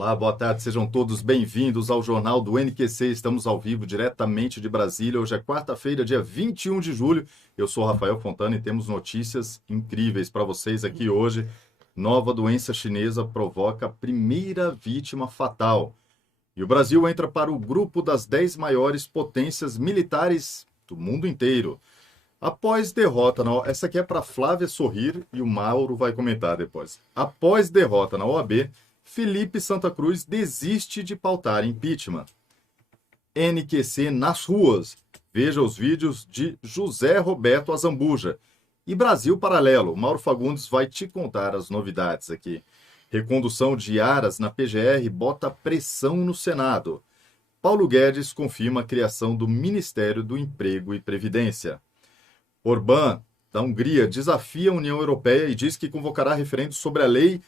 Olá, boa tarde, sejam todos bem-vindos ao Jornal do NQC. Estamos ao vivo diretamente de Brasília. Hoje é quarta-feira, dia 21 de julho. Eu sou Rafael Fontana e temos notícias incríveis para vocês aqui hoje. Nova doença chinesa provoca a primeira vítima fatal. E o Brasil entra para o grupo das 10 maiores potências militares do mundo inteiro. Após derrota Essa aqui é para Flávia sorrir e o Mauro vai comentar depois. Após derrota na OAB, Felipe Santa Cruz desiste de pautar impeachment. NQC nas ruas. Veja os vídeos de José Roberto Azambuja. E Brasil Paralelo. Mauro Fagundes vai te contar as novidades aqui. Recondução de Aras na PGR bota pressão no Senado. Paulo Guedes confirma a criação do Ministério do Emprego e Previdência. Orbán, da Hungria, desafia a União Europeia e diz que convocará referendo sobre a lei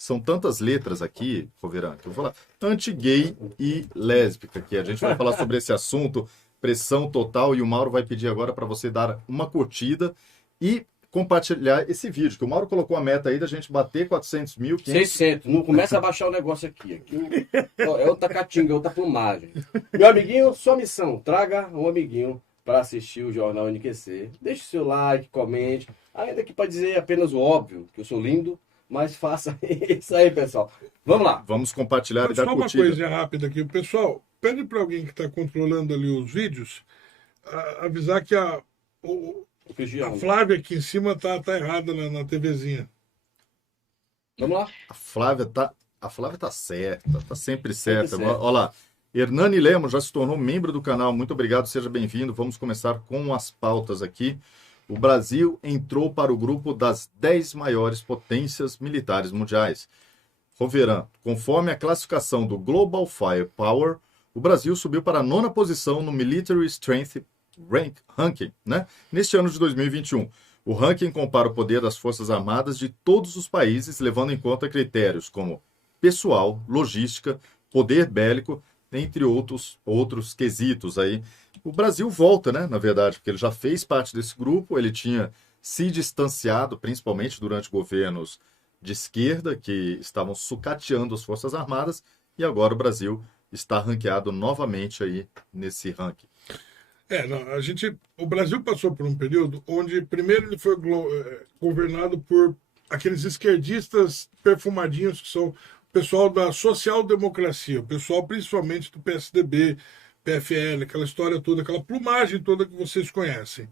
São tantas letras aqui, Roverã, que eu vou falar. Anti-gay e lésbica, que a gente vai falar sobre esse assunto, pressão total, e o Mauro vai pedir agora para você dar uma curtida e compartilhar esse vídeo, que o Mauro colocou a meta aí da gente bater 400 mil. 600, não começa a baixar o negócio aqui. É outra catinga, é outra plumagem. Meu amiguinho, sua missão, traga um amiguinho para assistir o Jornal NQC. Deixe seu like, comente, ainda que para dizer apenas o óbvio, que eu sou lindo, mas faça isso aí, pessoal. Vamos lá. Vamos compartilhar e dar curtida. Só uma coisa rápida aqui. Pessoal, pede para alguém que está controlando ali os vídeos avisar que a Flávia aqui em cima tá errada na TVzinha. Vamos lá. A Flávia tá certa, tá sempre certa. Olha lá. Hernani Lemos já se tornou membro do canal. Muito obrigado, seja bem-vindo. Vamos começar com as pautas aqui. O Brasil entrou para o grupo das 10 maiores potências militares mundiais. Roverã, conforme a classificação do Global Firepower, o Brasil subiu para a 9ª posição no Military Strength Ranking, né? Neste ano de 2021. O ranking compara o poder das Forças Armadas de todos os países, levando em conta critérios como pessoal, logística, poder bélico, entre outros quesitos aí. O Brasil volta, né, na verdade, porque ele já fez parte desse grupo, ele tinha se distanciado, principalmente durante governos de esquerda, que estavam sucateando as Forças Armadas, e agora o Brasil está ranqueado novamente aí nesse ranking. O Brasil passou por um período onde primeiro ele foi governado por aqueles esquerdistas perfumadinhos que são o pessoal da social-democracia, o pessoal principalmente do PSDB, PFL, aquela história toda, aquela plumagem toda que vocês conhecem.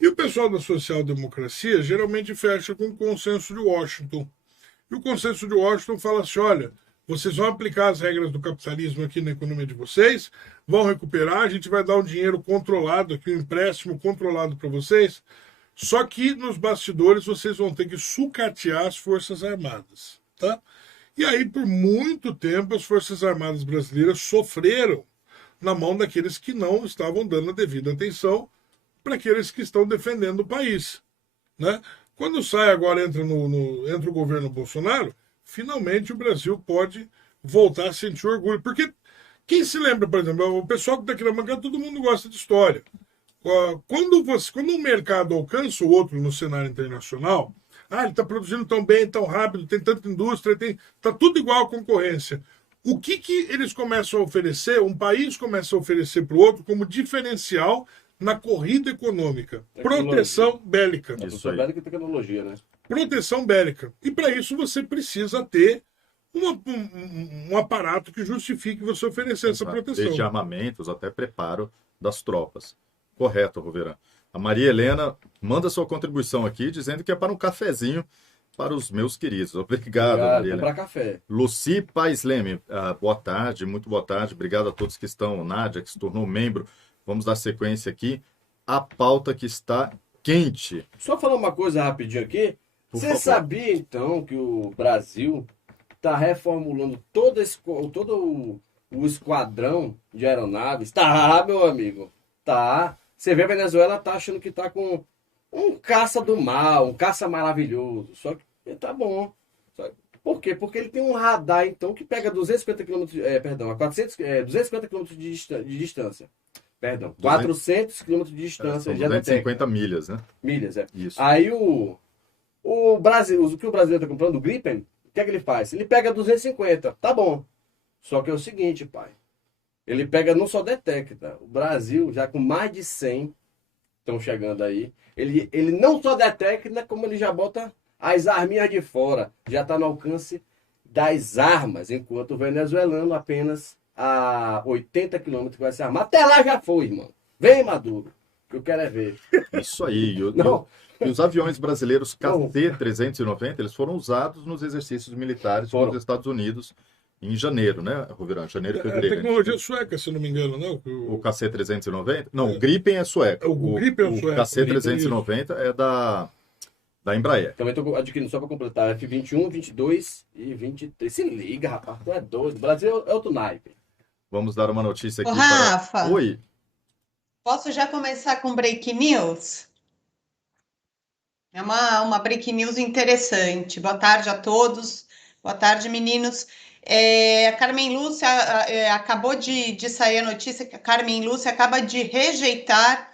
E o pessoal da social-democracia geralmente fecha com o consenso de Washington. O consenso de Washington fala assim, olha, vocês vão aplicar as regras do capitalismo aqui na economia de vocês, vão recuperar, a gente vai dar um dinheiro controlado aqui, um empréstimo controlado para vocês, só que nos bastidores vocês vão ter que sucatear as Forças Armadas, tá? E aí, por muito tempo, as Forças Armadas brasileiras sofreram na mão daqueles que não estavam dando a devida atenção para aqueles que estão defendendo o país, né? Quando sai agora, entra o governo Bolsonaro, finalmente o Brasil pode voltar a sentir orgulho. Porque quem se lembra, por exemplo, o pessoal que está aqui na bancada, todo mundo gosta de história. Quando um mercado alcança o outro no cenário internacional, ele está produzindo tão bem, tão rápido, tem tanta indústria, está tudo igual à concorrência. O que eles começam a oferecer, um país começa a oferecer para o outro como diferencial na corrida econômica? Proteção bélica. Proteção bélica e tecnologia, né? Proteção bélica. E para isso você precisa ter um aparato que justifique você oferecer essa proteção. Desde armamentos até preparo das tropas. Correto, Roverã. A Maria Helena manda sua contribuição aqui, dizendo que é para um cafezinho para os meus queridos. Obrigado, Maria Helena. Para café. Luci Paisleme, boa tarde, muito boa tarde. Obrigado a todos que estão. Nádia, que se tornou membro. Vamos dar sequência aqui. A pauta que está quente. Só falar uma coisa rapidinho aqui. Você sabia, então, que o Brasil está reformulando todo o esquadrão de aeronaves? Tá, meu amigo. Tá. Você vê a Venezuela tá achando que tá com um caça do mal, um caça maravilhoso. Só que ele tá bom. Por quê? Porque ele tem um radar, então, que pega 250 km, 250 km de distância. Perdão, 400 km de distância. Já 250 milhas, né? Milhas, é. Isso. Aí o Brasil, o que o Brasil está comprando, o Gripen, que é que ele faz? Ele pega 250, tá bom. Só que é o seguinte, pai. Ele pega, não só detecta. O Brasil, já com mais de 100, estão chegando aí. Ele não só detecta, como ele já bota as arminhas de fora. Já está no alcance das armas, enquanto o venezuelano apenas a 80 quilômetros vai se armar. Até lá já foi, irmão. Vem, Maduro, que eu quero é ver. Isso aí. Não. E os aviões brasileiros KC-390, eles foram usados nos exercícios militares dos Estados Unidos em janeiro, né, Roverão? Janeiro e fevereiro. É tecnologia sueca, se não me engano, não? O KC-390? Não, o Gripen é sueco. O Gripen é sueco. O KC-390 é da Embraer. Também estou adquirindo, só para completar, F-21, 22 e 23. Se liga, rapaz, tu é doido. O Brasil é outro naipe. Vamos dar uma notícia aqui Ô, Rafa, para... Oi. posso já começar com break news? É uma break news interessante. Boa tarde a todos. Boa tarde, meninos. A Carmen Lúcia, acabou de sair a notícia que a Carmen Lúcia acaba de rejeitar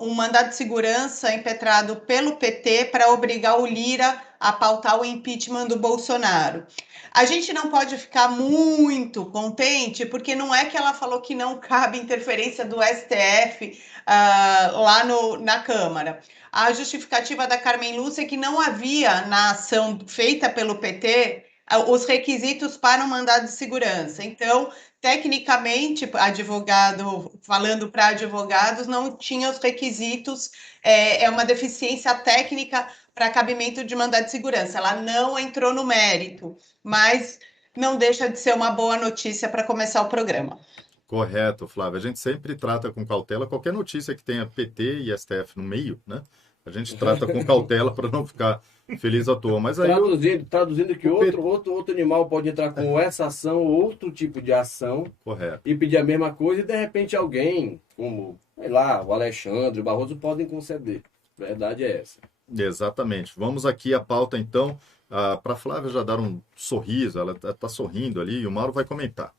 um mandado de segurança impetrado pelo PT para obrigar o Lira a pautar o impeachment do Bolsonaro. A gente não pode ficar muito contente, porque não é que ela falou que não cabe interferência do STF lá na Câmara. A justificativa da Carmen Lúcia é que não havia, na ação feita pelo PT, os requisitos para um mandado de segurança. Então, tecnicamente, advogado, falando para advogados, não tinha os requisitos, é uma deficiência técnica para cabimento de mandado de segurança. Ela não entrou no mérito, mas não deixa de ser uma boa notícia para começar o programa. Correto, Flávia. A gente sempre trata com cautela qualquer notícia que tenha PT e STF no meio, né? A gente trata com cautela para não ficar feliz à toa. Mas aí traduzindo que outro animal pode entrar com essa ação, outro tipo de ação, correto, e pedir a mesma coisa, e de repente alguém, como, sei lá, o Alexandre, o Barroso, podem conceder. A verdade é essa. Exatamente. Vamos aqui à pauta, então, para a Flávia já dar um sorriso, ela está sorrindo ali, e o Mauro vai comentar.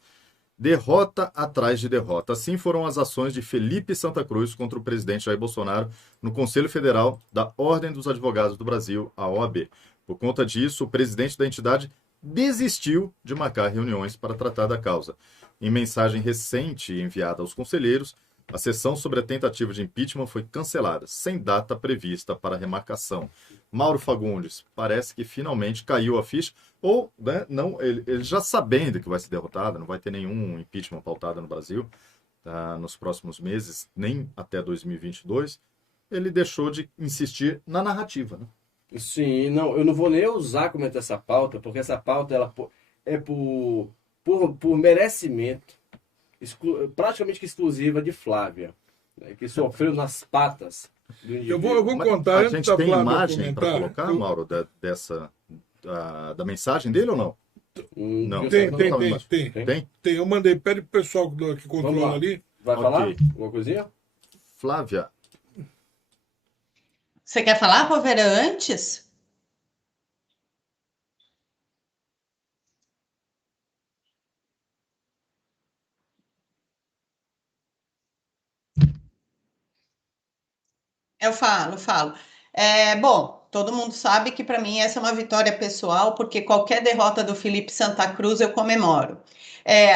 Derrota atrás de derrota. Assim foram as ações de Felipe Santa Cruz contra o presidente Jair Bolsonaro no Conselho Federal da Ordem dos Advogados do Brasil, a OAB. Por conta disso, o presidente da entidade desistiu de marcar reuniões para tratar da causa. Em mensagem recente enviada aos conselheiros, a sessão sobre a tentativa de impeachment foi cancelada, sem data prevista para remarcação. Mauro Fagundes, parece que finalmente caiu a ficha, ou, né, não, ele já sabendo que vai ser derrotado, não vai ter nenhum impeachment pautado no Brasil nos próximos meses, nem até 2022, ele deixou de insistir na narrativa, né? Sim, não, eu não vou nem usar comentar essa pauta, porque essa pauta ela é por merecimento. Praticamente que exclusiva de Flávia, né, que sofreu nas patas do indivíduo. Eu vou contar. A gente tem imagem para colocar, Mauro, da mensagem dele ou não? Não. Tem. Eu mandei, pede pro pessoal que controla ali. Vai falar alguma coisinha? Flávia. Você quer falar, Rovera, antes? Eu falo. Bom, todo mundo sabe que para mim essa é uma vitória pessoal, porque qualquer derrota do Felipe Santa Cruz eu comemoro.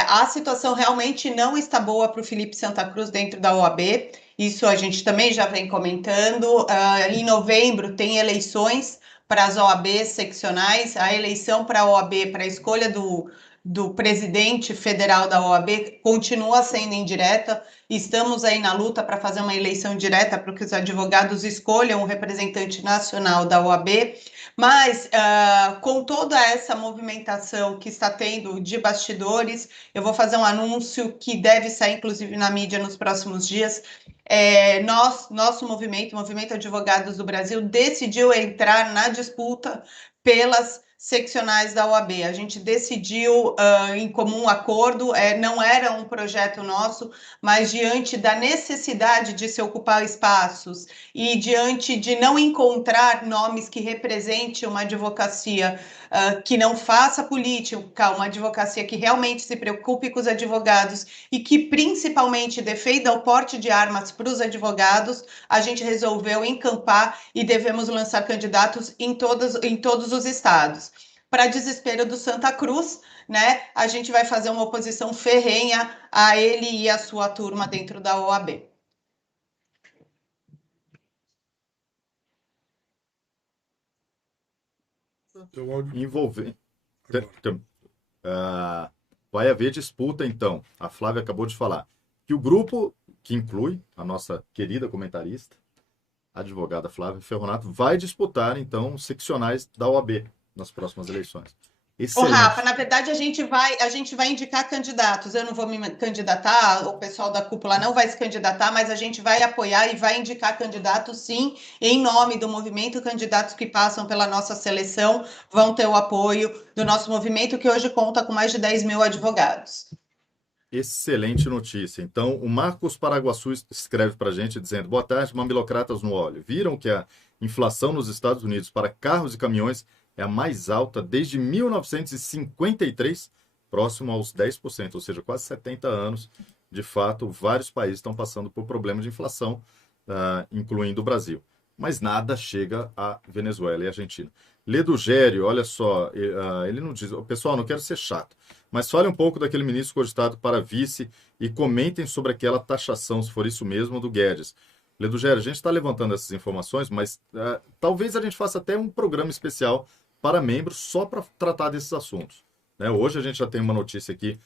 A situação realmente não está boa para o Felipe Santa Cruz dentro da OAB, isso a gente também já vem comentando. Em novembro tem eleições para as OABs seccionais, a eleição para a OAB, para a escolha do presidente federal da OAB continua sendo indireta. Estamos aí na luta para fazer uma eleição direta para que os advogados escolham o representante nacional da OAB, mas com toda essa movimentação que está tendo de bastidores, eu vou fazer um anúncio que deve sair inclusive na mídia nos próximos dias. Nosso movimento, o Movimento Advogados do Brasil, decidiu entrar na disputa pelas seccionais da OAB. A gente decidiu em comum acordo, não era um projeto nosso, mas diante da necessidade de se ocupar espaços e diante de não encontrar nomes que representem uma advocacia que não faça política, uma advocacia que realmente se preocupe com os advogados e que principalmente defenda o porte de armas para os advogados, a gente resolveu encampar e devemos lançar candidatos em todos os estados. para desespero do Santa Cruz, né? A gente vai fazer uma oposição ferrenha a ele e a sua turma dentro da OAB. Envolver. Vai haver disputa, então. A Flávia acabou de falar que o grupo, que inclui a nossa querida comentarista, a advogada Flávia Ferronato, vai disputar, então, seccionais da OAB nas próximas eleições. Excelente. Ô, Rafa, na verdade a gente vai indicar candidatos. Eu não vou me candidatar, o pessoal da cúpula não vai se candidatar, mas a gente vai apoiar e vai indicar candidatos, sim, em nome do movimento. Candidatos que passam pela nossa seleção vão ter o apoio do nosso movimento, que hoje conta com mais de 10 mil advogados. Excelente notícia. Então, o Marcos Paraguaçu escreve para a gente dizendo: boa tarde, mamilocratas no óleo. Viram que a inflação nos Estados Unidos para carros e caminhões é a mais alta desde 1953, próximo aos 10%, ou seja, quase 70 anos. De fato, vários países estão passando por problemas de inflação, incluindo o Brasil. Mas nada chega a Venezuela e a Argentina. Ledo Gério, olha só, ele não diz... Pessoal, não quero ser chato, mas fale um pouco daquele ministro cogitado para vice e comentem sobre aquela taxação, se for isso mesmo, do Guedes. Ledo Gério, a gente está levantando essas informações, mas talvez a gente faça até um programa especial para membros só para tratar desses assuntos. Né? Hoje a gente já tem uma notícia aqui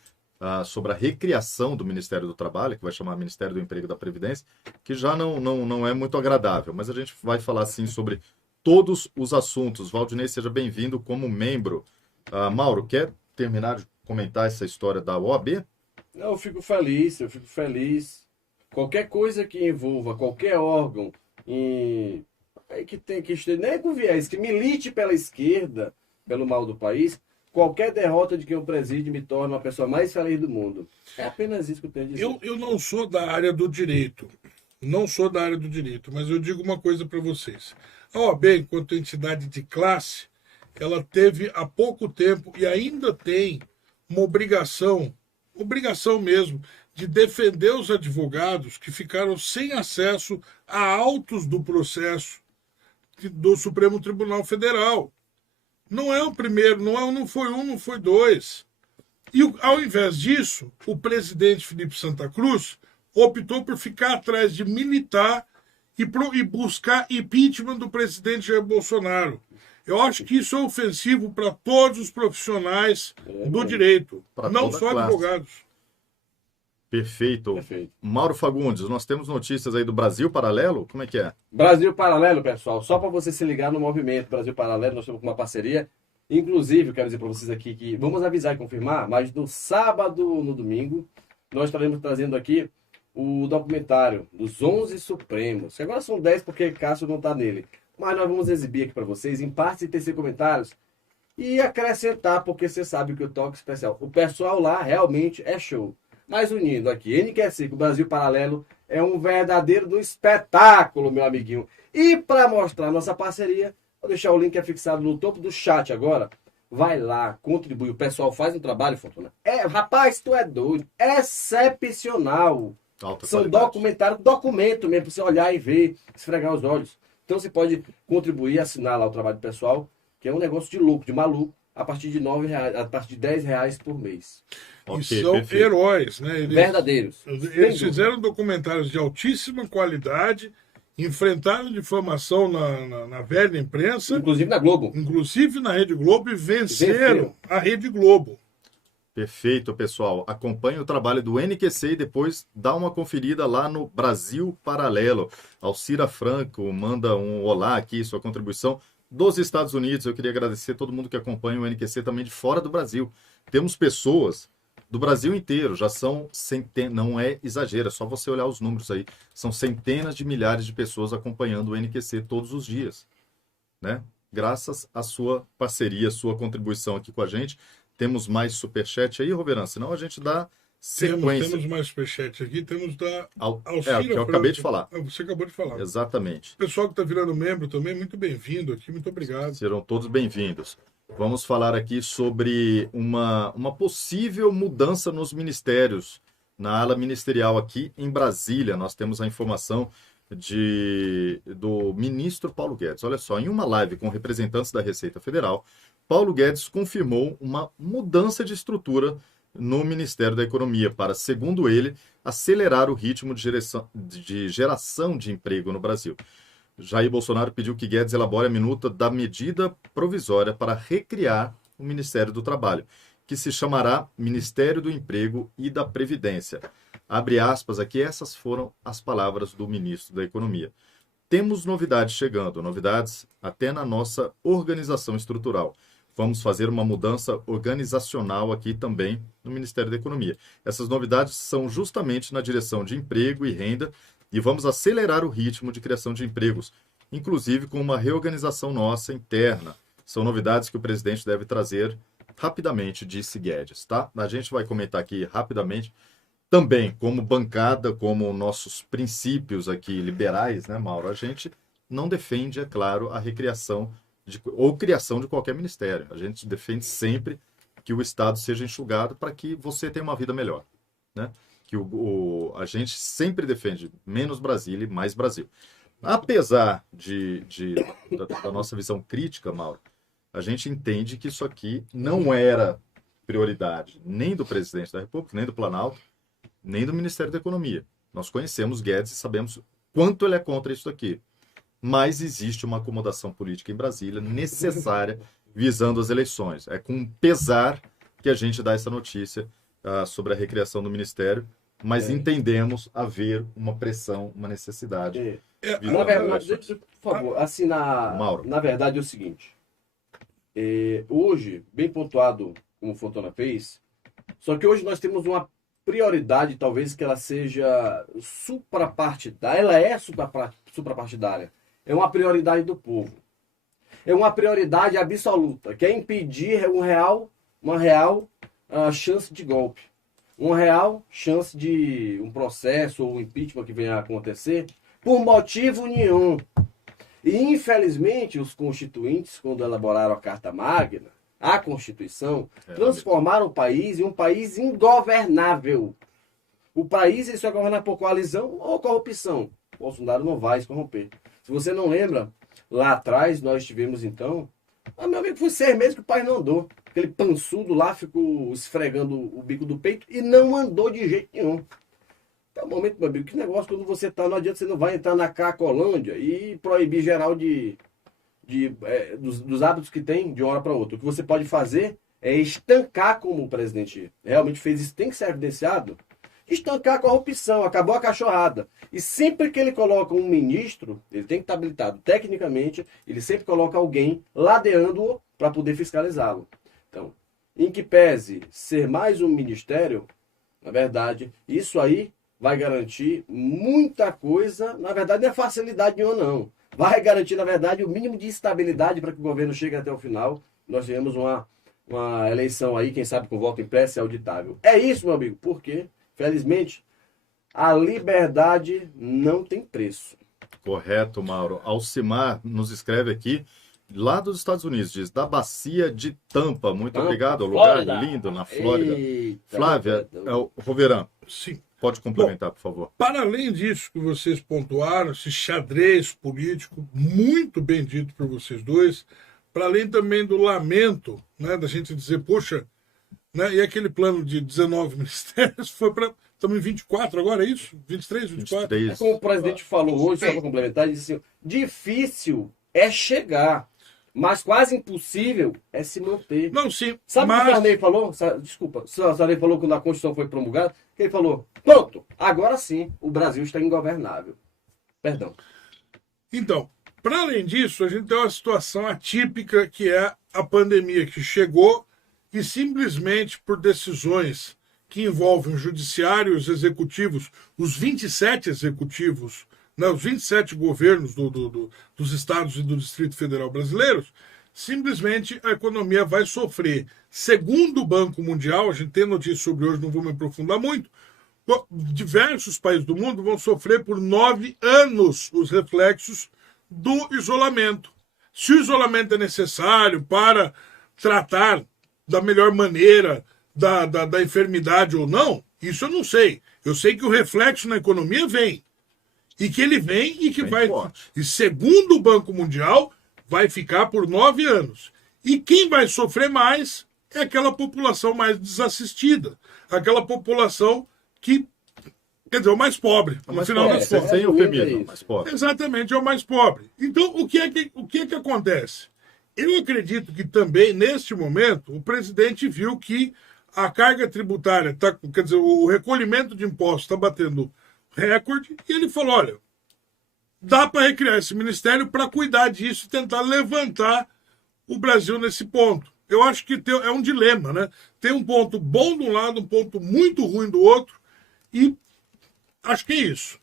sobre a recriação do Ministério do Trabalho, que vai chamar Ministério do Emprego e da Previdência, que já não é muito agradável, mas a gente vai falar sim sobre todos os assuntos. Valdinei, seja bem-vindo como membro. Mauro, quer terminar de comentar essa história da OAB? Eu fico feliz. Qualquer coisa que envolva qualquer órgão que esteja nem com viés, que milite pela esquerda, pelo mal do país, qualquer derrota de quem o preside me torna a pessoa mais feliz do mundo. É apenas isso que eu tenho a dizer. Eu não sou da área do direito. Mas eu digo uma coisa para vocês. A OAB, enquanto entidade de classe, ela teve há pouco tempo e ainda tem uma obrigação mesmo, de defender os advogados que ficaram sem acesso a autos do processo do Supremo Tribunal Federal. Não é o primeiro, não foi um, não foi dois. E ao invés disso, o presidente Felipe Santa Cruz optou por ficar atrás de militar e buscar impeachment do presidente Jair Bolsonaro. Eu acho que isso é ofensivo para todos os profissionais do direito, não só advogados. Perfeito. Mauro Fagundes, nós temos notícias aí do Brasil Paralelo? Como é que é? Brasil Paralelo, pessoal. Só para você se ligar no movimento Brasil Paralelo, nós estamos com uma parceria. Inclusive, quero dizer para vocês aqui que vamos avisar e confirmar, mas no sábado, no domingo, nós estaremos trazendo aqui o documentário dos 11 Supremos. Agora são 10 porque Cássio não está nele. Mas nós vamos exibir aqui para vocês, em parte, tecer comentários e acrescentar, porque você sabe que o toque especial. O pessoal lá realmente é show. Mas unindo aqui, NQC, o Brasil Paralelo, é um verdadeiro espetáculo, meu amiguinho. E para mostrar nossa parceria, vou deixar o link afixado no topo do chat agora. Vai lá, contribui. O pessoal faz um trabalho, Fortuna. Rapaz, tu é doido. Excepcional. São documentários, documento mesmo, para você olhar e ver, esfregar os olhos. Então você pode contribuir, assinar lá o trabalho pessoal, que é um negócio de louco, de maluco, a partir de R$9, a partir de R$10 por mês. E são heróis, né? Verdadeiros. Eles fizeram documentários de altíssima qualidade, enfrentaram difamação na velha imprensa. Inclusive na Globo. Inclusive na Rede Globo, e venceram a Rede Globo. Perfeito, pessoal. Acompanhe o trabalho do NQC e depois dá uma conferida lá no Brasil Paralelo. Alcira Franco manda um olá aqui, sua contribuição dos Estados Unidos. Eu queria agradecer a todo mundo que acompanha o NQC também de fora do Brasil. Temos pessoas do Brasil inteiro, já são centenas, não é exagero, é só você olhar os números aí. São centenas de milhares de pessoas acompanhando o NQC todos os dias, né? Graças à sua parceria, sua contribuição aqui com a gente. Temos mais superchat aí, Roveran? Senão a gente dá sequência. Temos mais superchat aqui, temos da que eu acabei de falar. Você acabou de falar. Exatamente. O pessoal que está virando membro também, muito bem-vindo aqui, muito obrigado. Serão todos bem-vindos. Vamos falar aqui sobre uma possível mudança nos ministérios, na ala ministerial aqui em Brasília. Nós temos a informação do ministro Paulo Guedes. Olha só, em uma live com representantes da Receita Federal, Paulo Guedes confirmou uma mudança de estrutura no Ministério da Economia para, segundo ele, acelerar o ritmo de geração de emprego no Brasil. Jair Bolsonaro pediu que Guedes elabore a minuta da medida provisória para recriar o Ministério do Trabalho, que se chamará Ministério do Emprego e da Previdência. Abre aspas aqui, essas foram as palavras do ministro da Economia. Temos novidades chegando, novidades até na nossa organização estrutural. Vamos fazer uma mudança organizacional aqui também no Ministério da Economia. Essas novidades são justamente na direção de emprego e renda e vamos acelerar o ritmo de criação de empregos, inclusive com uma reorganização nossa interna. São novidades que o presidente deve trazer rapidamente, disse Guedes, tá? A gente vai comentar aqui rapidamente. Também, como bancada, como nossos princípios aqui liberais, né, Mauro? A gente não defende, é claro, a recriação ou criação de qualquer ministério. A gente defende sempre que o Estado seja enxugado para que você tenha uma vida melhor, né? Que a gente sempre defende menos Brasília e mais Brasil. Apesar da nossa visão crítica, Mauro, a gente entende que isso aqui não era prioridade nem do presidente da República, nem do Planalto, nem do Ministério da Economia. Nós conhecemos Guedes e sabemos quanto ele é contra isso aqui. Mas existe uma acomodação política em Brasília necessária visando as eleições. É com pesar que a gente dá essa notícia sobre a recriação do Ministério, mas entendemos haver uma pressão, uma necessidade. Na verdade, por favor, assim, Mauro. Na verdade é o seguinte. Hoje, bem pontuado como o Fontana fez, só que hoje nós temos uma prioridade, talvez que ela seja suprapartidária. Ela é suprapartidária. É uma prioridade do povo. É uma prioridade absoluta, que é impedir uma real chance de golpe. Uma real chance de um processo ou um impeachment que venha a acontecer por motivo nenhum. E, infelizmente, os constituintes, quando elaboraram a Carta Magna, a Constituição, transformaram o país em um país ingovernável. O país ele só é governado por coalizão ou corrupção. Bolsonaro não vai se corromper. Se você não lembra, lá atrás nós tivemos então... meu amigo, foi 6 meses que o país não andou. Aquele pançudo lá ficou esfregando o bico do peito e não andou de jeito nenhum. Até o momento, meu amigo, que negócio quando você tá, não adianta, você não vai entrar na Cracolândia e proibir geral dos hábitos que tem de uma hora para outra. O que você pode fazer é estancar, como o presidente realmente fez, isso tem que ser evidenciado, estancar a corrupção, acabou a cachorrada. E sempre que ele coloca um ministro, ele tem que estar habilitado tecnicamente, ele sempre coloca alguém ladeando-o para poder fiscalizá-lo. Então, em que pese ser mais um ministério, na verdade, isso aí vai garantir muita coisa, na verdade não é facilidade nenhuma não. Vai garantir, na verdade, o mínimo de estabilidade para que o governo chegue até o final. Nós tenhamos uma eleição aí, quem sabe com voto impresso e auditável. É isso, meu amigo, porque, felizmente, a liberdade não tem preço. Correto, Mauro. Alcimar nos escreve aqui, lá dos Estados Unidos, diz, da Bacia de Tampa. Muito obrigado, lugar Flórida. lindo na Flórida. Eita, Flávia, Roveran, Sim. pode complementar, por favor. Para além disso que vocês pontuaram, esse xadrez político, muito bem dito por vocês dois, para além também do lamento, né, da gente dizer, poxa, né, e aquele plano de 19 ministérios foi para... Estamos em 24 agora, é isso? 23, 24? 23. Como o presidente falou hoje, só para complementar, ele disse assim, difícil é chegar, mas quase impossível é se manter. Não, sim. Sabe o que o Sarney falou? Desculpa, o Sarney falou quando a Constituição foi promulgada, que ele falou, pronto, agora sim, o Brasil está ingovernável. Perdão. Então, para além disso, a gente tem uma situação atípica que é a pandemia que chegou e simplesmente por decisões que envolvem o judiciário e os executivos, os 27 executivos, né, os 27 governos dos estados e do Distrito Federal brasileiros, simplesmente a economia vai sofrer. Segundo o Banco Mundial, a gente tem notícia sobre hoje, não vou me aprofundar muito, diversos países do mundo vão sofrer por 9 anos os reflexos do isolamento. Se o isolamento é necessário para tratar da melhor maneira da enfermidade ou não, isso eu não sei. Eu sei que o reflexo na economia vem. E que ele vem e que Bem vai... forte. E segundo o Banco Mundial, vai ficar por 9 anos. E quem vai sofrer mais é aquela população mais desassistida, aquela população que, quer dizer, o mais pobre. É o mais Afinal, pobre. Você tem eufemismo, mais pobre. exatamente, é o mais pobre. Então, o que acontece? Eu acredito que também, neste momento, o presidente viu que a carga tributária, quer dizer, o recolhimento de impostos está batendo recorde, e ele falou, olha, dá para recriar esse ministério para cuidar disso e tentar levantar o Brasil nesse ponto. Eu acho que é um dilema, né? Tem um ponto bom de um lado, um ponto muito ruim do outro, e acho que é isso.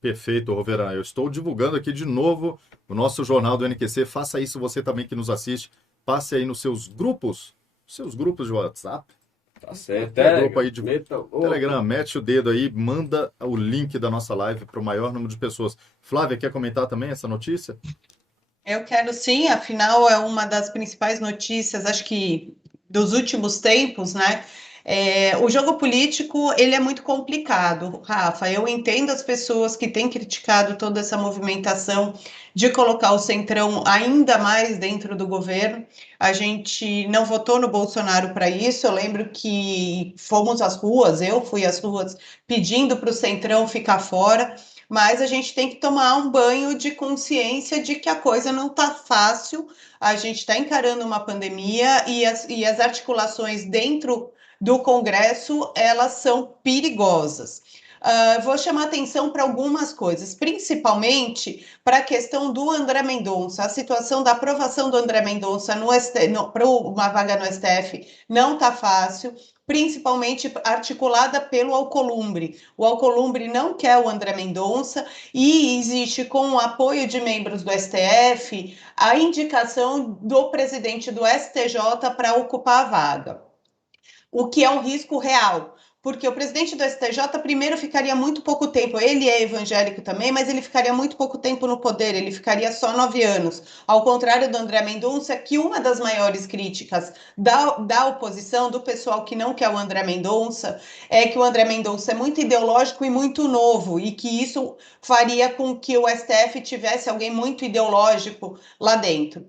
Perfeito, Roverã. Eu estou divulgando aqui de novo o nosso jornal do NQC. Faça isso você também que nos assiste. Passe aí nos seus grupos de WhatsApp. Tá certo. Grupo aí de Telegram, mete o dedo aí, manda o link da nossa live para o maior número de pessoas. Flávia, quer comentar também essa notícia? Eu quero sim, afinal é uma das principais notícias, acho que dos últimos tempos, né? O jogo político, ele é muito complicado, Rafa. Eu entendo as pessoas que têm criticado toda essa movimentação de colocar o Centrão ainda mais dentro do governo. A gente não votou no Bolsonaro para isso. Eu lembro que fomos às ruas, eu fui às ruas pedindo para o Centrão ficar fora. Mas a gente tem que tomar um banho de consciência de que a coisa não está fácil, a gente está encarando uma pandemia e as articulações dentro do Congresso, elas são perigosas. Vou chamar atenção para algumas coisas, principalmente para a questão do André Mendonça. A situação da aprovação do André Mendonça para uma vaga no STF não está fácil, principalmente articulada pelo Alcolumbre. O Alcolumbre não quer o André Mendonça e existe, com o apoio de membros do STF, a indicação do presidente do STJ para ocupar a vaga, o que é um risco real, porque o presidente do STJ primeiro ficaria muito pouco tempo, ele é evangélico também, mas ele ficaria muito pouco tempo no poder, ele ficaria só 9 anos, ao contrário do André Mendonça, que uma das maiores críticas da oposição, do pessoal que não quer o André Mendonça, é que o André Mendonça é muito ideológico e muito novo, e que isso faria com que o STF tivesse alguém muito ideológico lá dentro.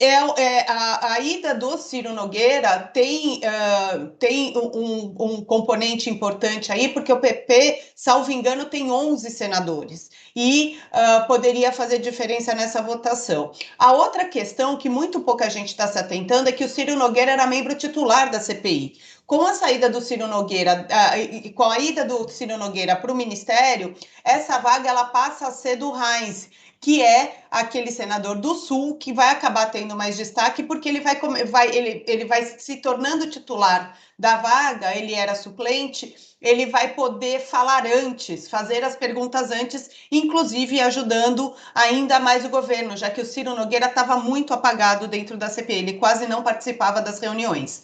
A ida do Ciro Nogueira tem um componente importante aí, porque o PP, salvo engano, tem 11 senadores e poderia fazer diferença nessa votação. A outra questão que muito pouca gente está se atentando é que o Ciro Nogueira era membro titular da CPI. Com a saída do Ciro Nogueira, com a ida do Ciro Nogueira para o Ministério, essa vaga ela passa a ser do Heinz, que é aquele senador do Sul que vai acabar tendo mais destaque porque ele vai se tornando titular da vaga, ele era suplente, ele vai poder falar antes, fazer as perguntas antes, inclusive ajudando ainda mais o governo, já que o Ciro Nogueira estava muito apagado dentro da CPI, ele quase não participava das reuniões.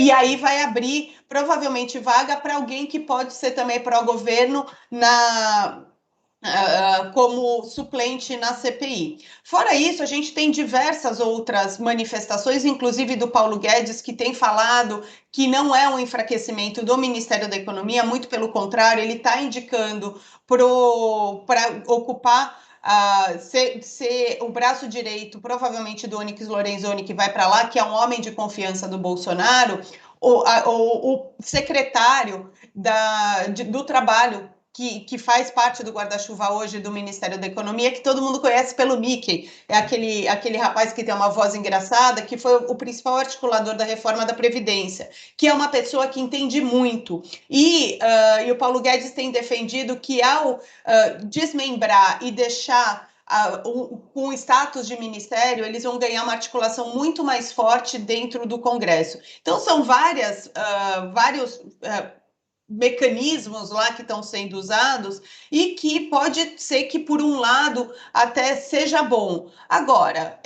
E aí vai abrir, provavelmente, vaga para alguém que pode ser também pró-governo como suplente na CPI. Fora isso, a gente tem diversas outras manifestações, inclusive do Paulo Guedes, que tem falado que não é um enfraquecimento do Ministério da Economia, muito pelo contrário, ele está indicando para ocupar ser o braço direito, provavelmente do Onyx Lorenzoni, que vai para lá, que é um homem de confiança do Bolsonaro, o secretário do Trabalho, que faz parte do guarda-chuva hoje do Ministério da Economia, que todo mundo conhece pelo Mickey, é aquele rapaz que tem uma voz engraçada, que foi o principal articulador da reforma da Previdência, que é uma pessoa que entende muito. E o Paulo Guedes tem defendido que ao desmembrar e deixar com o status de ministério, eles vão ganhar uma articulação muito mais forte dentro do Congresso. Então, são vários mecanismos lá que estão sendo usados e que pode ser que, por um lado, até seja bom. Agora,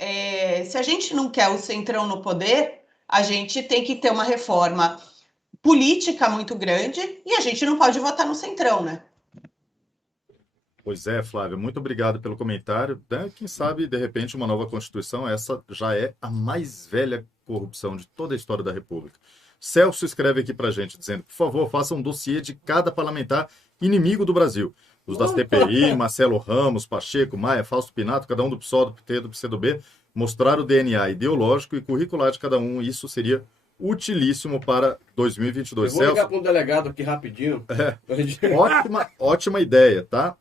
se a gente não quer o Centrão no poder, a gente tem que ter uma reforma política muito grande e a gente não pode votar no Centrão, né? Pois é, Flávia, muito obrigado pelo comentário. Quem sabe, de repente, uma nova Constituição, essa já é a mais velha corrupção de toda a história da República. Celso escreve aqui pra gente, dizendo, por favor, faça um dossiê de cada parlamentar inimigo do Brasil. Os das TPI, Marcelo Ramos, Pacheco, Maia, Fausto Pinato, cada um do PSOL, do PT, do PCdoB. mostrar o DNA ideológico e curricular de cada um. Isso seria utilíssimo para 2022. Eu vou ligar para um delegado aqui rapidinho. Ótima ideia, tá?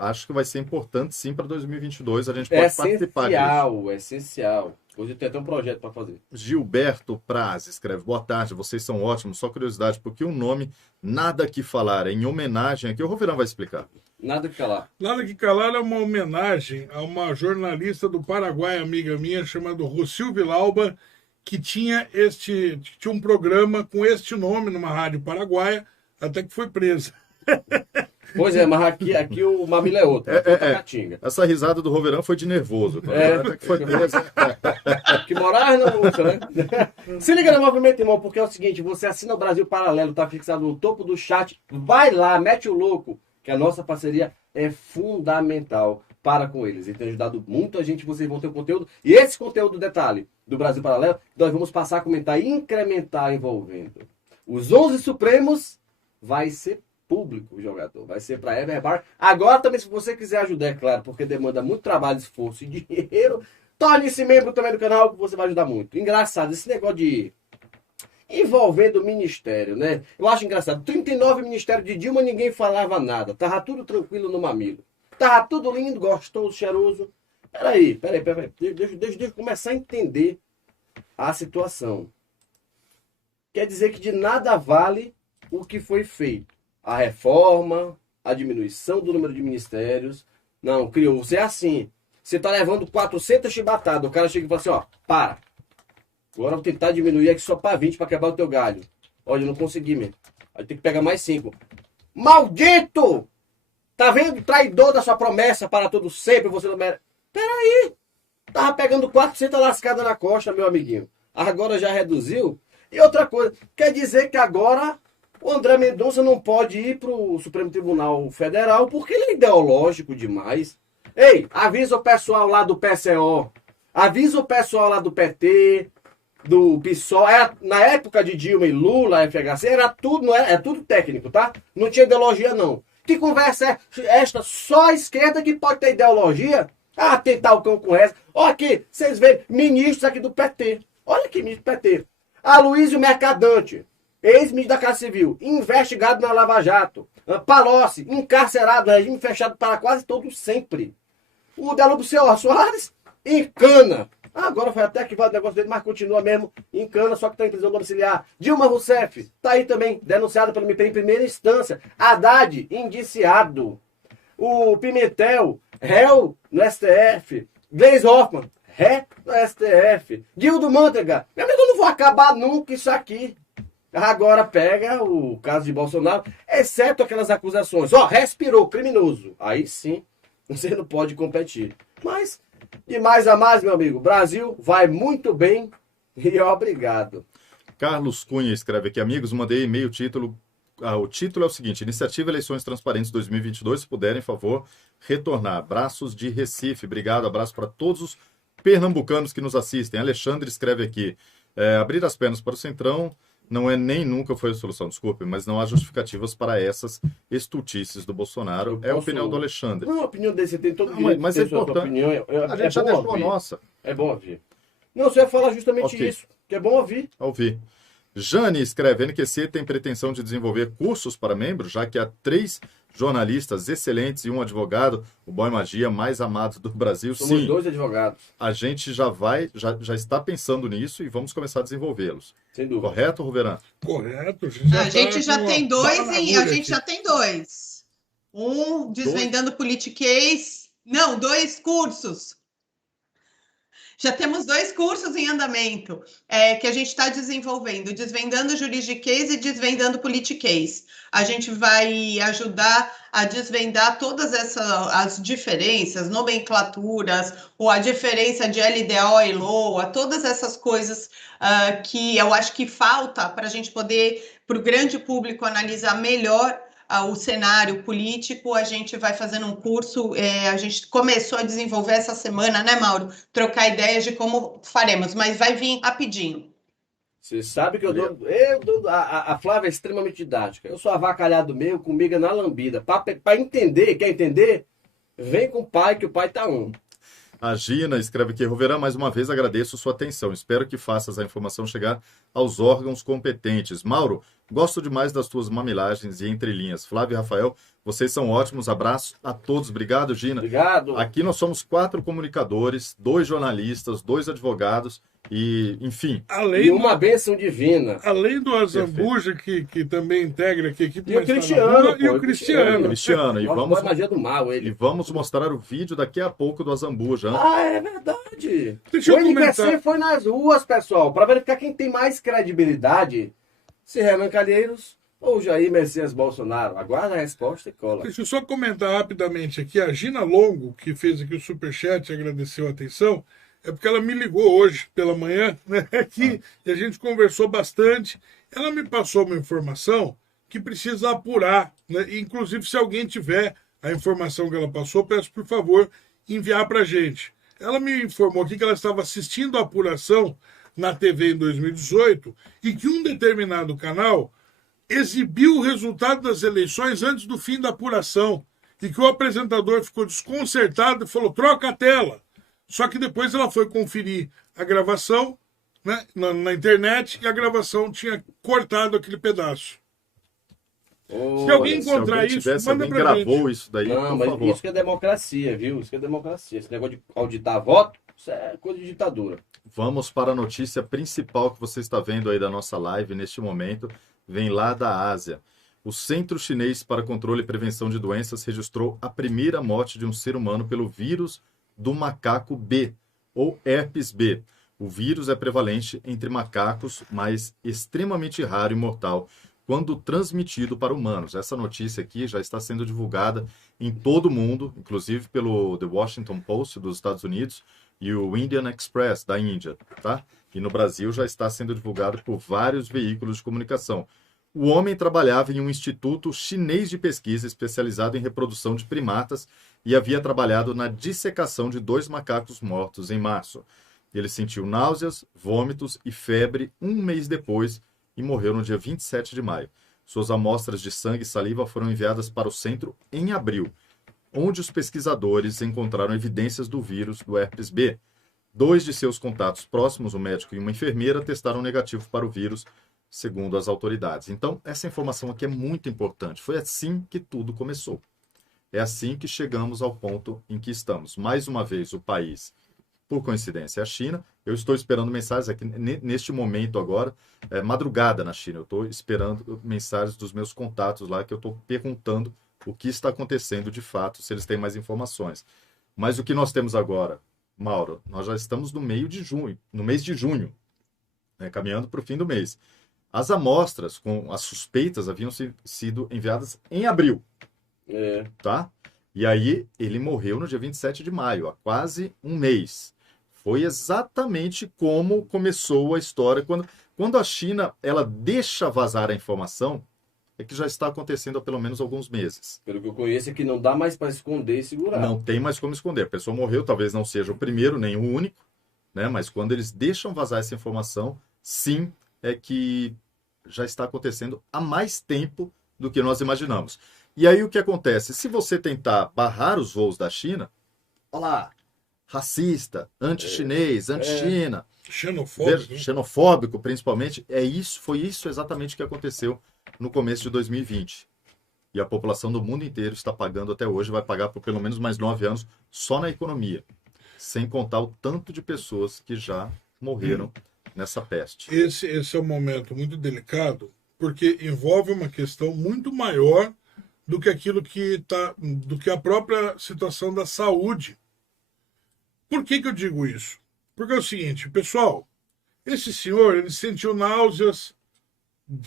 Acho que vai ser importante sim para 2022. A gente pode participar disso. Essencial. Hoje tem até um projeto para fazer. Gilberto Praz escreve: boa tarde, vocês são ótimos. Só curiosidade, porque o nome Nada Que Falar em homenagem aqui, o Roverão vai explicar. Nada Que Calar. Nada Que Calar é uma homenagem a uma jornalista do Paraguai, amiga minha, chamada Rosil Vilauba, que tinha um programa com este nome numa rádio paraguaia, até que foi presa. Pois é, mas aqui o mamilo é outro. Outra catinga. Essa risada do Roverão foi de nervoso. Até que foi preso. Que morar na bolsa, né? Se liga no movimento, irmão, porque é o seguinte: você assina o Brasil Paralelo, tá fixado no topo do chat. Vai lá, mete o louco, que a nossa parceria é fundamental para com eles. Ele tem ajudado muito a gente, vocês vão ter o conteúdo. E esse conteúdo, detalhe, do Brasil Paralelo, nós vamos passar a comentar e incrementar envolvendo os 11 Supremos. Vai ser público o jogador, vai ser para Everbar. Agora também, se você quiser ajudar, é claro, porque demanda muito trabalho, esforço e dinheiro, torne-se membro também do canal, que você vai ajudar muito. Engraçado, esse negócio de envolvendo o ministério, né? Eu acho engraçado. 39 ministérios de Dilma, ninguém falava nada. Tava tudo tranquilo no mamilo. Tava tudo lindo, gostoso, cheiroso. Peraí. Deixa eu começar a entender a situação. Quer dizer que de nada vale o que foi feito. A reforma, a diminuição do número de ministérios. Não, criou-se assim. Você tá levando 400 chibatadas. O cara chega e fala assim, ó, para. Agora eu vou tentar diminuir aqui só para 20 para quebrar o teu galho. Olha, eu não consegui mesmo. Aí tem que pegar mais 5. Maldito! Tá vendo? Traidor da sua promessa para todo sempre. Você não merece. Peraí. Tava pegando 400 lascadas na costa, meu amiguinho. Agora já reduziu. E outra coisa, quer dizer que agora o André Mendonça não pode ir pro Supremo Tribunal Federal porque ele é ideológico demais. Ei, avisa o pessoal lá do PCO. Avisa o pessoal lá do PT, do PSOL. Na época de Dilma e Lula, FHC, era tudo, não é tudo técnico, tá? Não tinha ideologia, não. Que conversa é esta? Só a esquerda que pode ter ideologia? Ah, tentar o cão com essa. Olha aqui, vocês veem, ministros aqui do PT. Olha aqui, ministro do PT. Aloysio Mercadante, ex-ministro da Casa Civil, investigado na Lava Jato. Palocci, encarcerado, regime fechado para quase todos sempre. O Delúbio Soares, em cana. Agora foi até arquivado o negócio dele, mas continua mesmo em cana, só que está em prisão domiciliar. Dilma Rousseff, está aí também, denunciado pelo MP em primeira instância. Haddad, indiciado. O Pimentel, réu no STF. Gleisi Hoffmann, ré no STF. Guildo Mantega, meu amigo, eu não vou acabar nunca isso aqui. Agora pega o caso de Bolsonaro, exceto aquelas acusações. Ó, respirou, criminoso. Aí sim, você não pode competir. Mas, de mais a mais, meu amigo, Brasil vai muito bem e obrigado. Carlos Cunha escreve aqui, amigos, mandei e-mail, título. O título é o seguinte: Iniciativa Eleições Transparentes 2022, se puderem, por favor, retornar. Abraços de Recife. Obrigado, abraço para todos os pernambucanos que nos assistem. Alexandre escreve aqui, abrir as pernas para o Centrão não é nem nunca foi a solução, desculpe, mas não há justificativas para essas estultices do Bolsonaro. É a opinião do Alexandre. Não, a opinião dele, você tem todo o direito mas de ter é sua importante. opinião. A gente já deixou a nossa. É bom ouvir. Não, você vai falar justamente Ok. isso, que é bom ouvir. Ouvir. Jane escreve, NQC tem pretensão de desenvolver cursos para membros, já que há 3 jornalistas excelentes e um advogado, o Boy Magia mais amado do Brasil. Somos Sim, 2 advogados, a gente já está pensando nisso e vamos começar a desenvolvê-los. sem dúvida. Correto, Roverã? Correto. A gente já tem dois, hein? A gente já tem dois. Um desvendando politiquês. Não, 2 cursos. Já temos 2 cursos em andamento que a gente está desenvolvendo, desvendando juridiquês e desvendando politiquês. A gente vai ajudar a desvendar todas as diferenças, nomenclaturas, ou a diferença de LDO e LOA, todas essas coisas que eu acho que falta para a gente poder, para o grande público, analisar melhor o cenário político. A gente vai fazendo um curso, a gente começou a desenvolver essa semana, né, Mauro? Trocar ideias de como faremos, mas vai vir rapidinho. Você sabe que a Flávia é extremamente didática. Eu sou avacalhado meio, comigo é na lambida. Para entender, quer entender? Vem com o pai, que o pai tá on. A Gina escreve aqui, Roverã, mais uma vez agradeço sua atenção. Espero que faças a informação chegar aos órgãos competentes. Mauro, gosto demais das tuas mamilagens e entrelinhas. Flávio e Rafael, vocês são ótimos. Abraço a todos. Obrigado, Gina. Obrigado. Aqui nós somos 4 comunicadores, 2 jornalistas, 2 advogados e, enfim. E uma bênção divina. Além do Azambuja, que também integra aqui. E o Cristiano, pô. O Cristiano. Cristiano. E vamos... A magia do mal, ele. E vamos mostrar o vídeo daqui a pouco do Azambuja. Ah, é verdade. O NQC foi nas ruas, pessoal, para verificar quem tem mais credibilidade. Se Renan Calheiros ou Jair Messias Bolsonaro. Aguarda a resposta e cola. Deixa eu só comentar rapidamente aqui. A Gina Longo, que fez aqui o superchat e agradeceu a atenção, é porque ela me ligou hoje pela manhã, né, aqui, e a gente conversou bastante. Ela me passou uma informação que precisa apurar, né? Inclusive, se alguém tiver a informação que ela passou, peço, por favor, enviar para a gente. Ela me informou aqui que ela estava assistindo a apuração na TV em 2018 e que um determinado canal exibiu o resultado das eleições antes do fim da apuração e que o apresentador ficou desconcertado e falou, troca a tela. Só que depois ela foi conferir a gravação, né, na internet, e a gravação tinha cortado aquele pedaço. Se alguém tiver, se alguém gravou isso daí, não, mas favor. Isso que é democracia, viu? Isso que é democracia. Esse negócio de auditar voto, isso é coisa de ditadura. Vamos para a notícia principal que você está vendo aí da nossa live neste momento. Vem lá da Ásia. O Centro Chinês para Controle e Prevenção de Doenças registrou a primeira morte de um ser humano pelo vírus do macaco B, ou herpes B. O vírus é prevalente entre macacos, mas extremamente raro e mortal quando transmitido para humanos. Essa notícia aqui já está sendo divulgada em todo o mundo, inclusive pelo The Washington Post dos Estados Unidos e o Indian Express da Índia, tá? E no Brasil já está sendo divulgado por vários veículos de comunicação. O homem trabalhava em um instituto chinês de pesquisa especializado em reprodução de primatas e havia trabalhado na dissecação de 2 macacos mortos em março. Ele sentiu náuseas, vômitos e febre um mês depois e morreu no dia 27 de maio. Suas amostras de sangue e saliva foram enviadas para o centro em abril, onde os pesquisadores encontraram evidências do vírus do herpes B. 2 de seus contatos próximos, um médico e uma enfermeira, testaram negativo para o vírus, segundo as autoridades. Então, essa informação aqui é muito importante. Foi assim que tudo começou. É assim que chegamos ao ponto em que estamos. Mais uma vez, o país, por coincidência, é a China. Eu estou esperando mensagens aqui, neste momento agora, madrugada na China. Eu estou esperando mensagens dos meus contatos lá, que eu estou perguntando o que está acontecendo de fato, se eles têm mais informações. Mas o que nós temos agora, Mauro, nós já estamos no mês de junho, né, caminhando para o fim do mês. As amostras com as suspeitas haviam sido enviadas em abril. Tá? E aí ele morreu no dia 27 de maio, há quase um mês. Foi exatamente como começou a história. Quando a China ela deixa vazar a informação, é que já está acontecendo há pelo menos alguns meses. Pelo que eu conheço é que não dá mais para esconder e segurar. Não tem mais como esconder. A pessoa morreu, talvez não seja o primeiro, nem o único, né? Mas quando eles deixam vazar essa informação, sim, é que já está acontecendo há mais tempo do que nós imaginamos. E aí o que acontece? Se você tentar barrar os voos da China, olha lá, racista, anti-chinês, anti-China, xenofóbico principalmente, foi isso exatamente que aconteceu no começo de 2020. E a população do mundo inteiro está pagando até hoje, vai pagar por pelo menos mais 9 anos só na economia, sem contar o tanto de pessoas que já morreram nessa peste. Esse é um momento muito delicado, porque envolve uma questão muito maior do que aquilo do que a própria situação da saúde. Por que eu digo isso? Porque é o seguinte, pessoal, esse senhor, ele sentiu náuseas,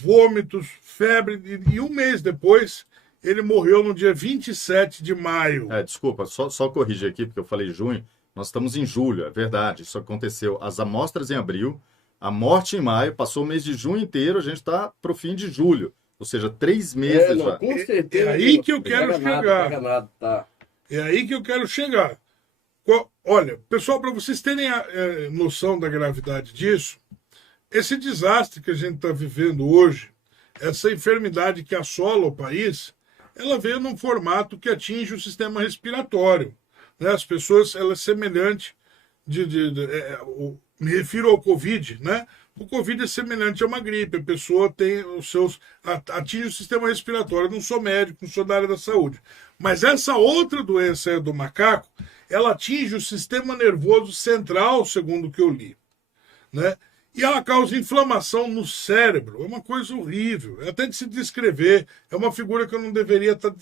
vômitos, febre, e um mês depois, ele morreu no dia 27 de maio. Desculpa, só corrigir aqui, porque eu falei junho, nós estamos em julho, é verdade, isso aconteceu, as amostras em abril, a morte em maio, passou o mês de junho inteiro, a gente está para o fim de julho. Ou seja, 3 meses já. Com certeza. É aí que eu quero chegar. Pega nada, tá. É aí que eu quero chegar. Olha, pessoal, para vocês terem noção da gravidade disso, esse desastre que a gente está vivendo hoje, essa enfermidade que assola o país, ela veio num formato que atinge o sistema respiratório. né? As pessoas, ela é semelhante me refiro ao Covid, né? O Covid é semelhante a uma gripe, a pessoa tem os seus, atinge o sistema respiratório. Eu não sou médico, não sou da área da saúde. Mas essa outra doença aí do macaco, ela atinge o sistema nervoso central, segundo o que eu li, né? E ela causa inflamação no cérebro. É uma coisa horrível. É até de se descrever. É uma figura que eu não deveria estar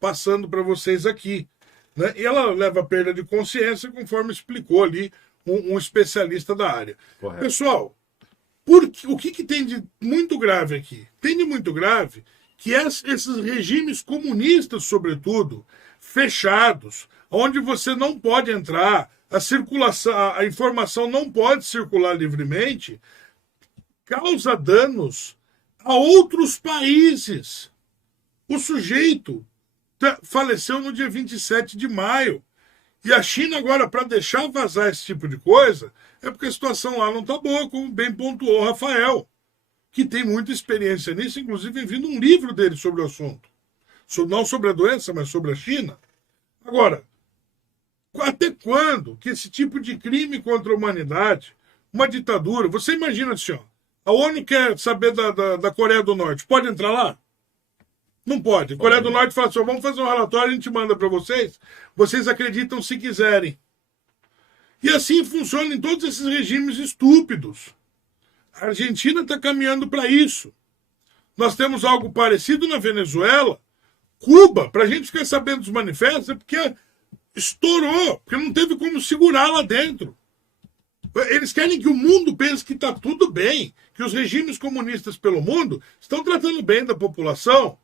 passando para vocês aqui, né? E ela leva a perda de consciência, conforme explicou ali um especialista da área. Correto. Pessoal, o que tem de muito grave aqui? Tem de muito grave que esses regimes comunistas, sobretudo, fechados, onde você não pode entrar, a informação não pode circular livremente, causa danos a outros países. O sujeito faleceu no dia 27 de maio. E a China agora, para deixar vazar esse tipo de coisa, é porque a situação lá não está boa, como bem pontuou o Rafael, que tem muita experiência nisso, inclusive vindo um livro dele sobre o assunto. Não sobre a doença, mas sobre a China. Agora, até quando que esse tipo de crime contra a humanidade, uma ditadura, você imagina assim, ó, a ONU quer saber da Coreia do Norte, pode entrar lá? Não pode. A Coreia do Norte fala assim, vamos fazer um relatório e a gente manda para vocês. Vocês acreditam se quiserem. E assim funciona em todos esses regimes estúpidos. A Argentina está caminhando para isso. Nós temos algo parecido na Venezuela. Cuba, para a gente ficar sabendo dos manifestos, é porque estourou, porque não teve como segurar lá dentro. Eles querem que o mundo pense que está tudo bem, que os regimes comunistas pelo mundo estão tratando bem da população.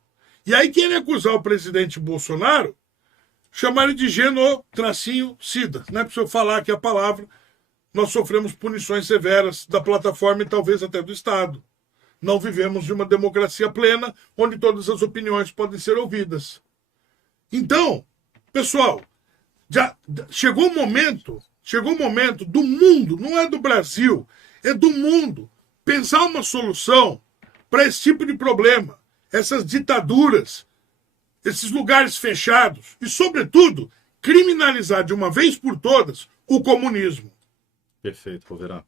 E aí querem acusar o presidente Bolsonaro, chamaram de genocida. Não é para eu falar aqui a palavra. Nós sofremos punições severas da plataforma e talvez até do Estado. Não vivemos numa democracia plena, onde todas as opiniões podem ser ouvidas. Então, pessoal, já chegou o momento do mundo, não é do Brasil, é do mundo, pensar uma solução para esse tipo de problema, essas ditaduras, esses lugares fechados e, sobretudo, criminalizar de uma vez por todas o comunismo. Perfeito, Roverã.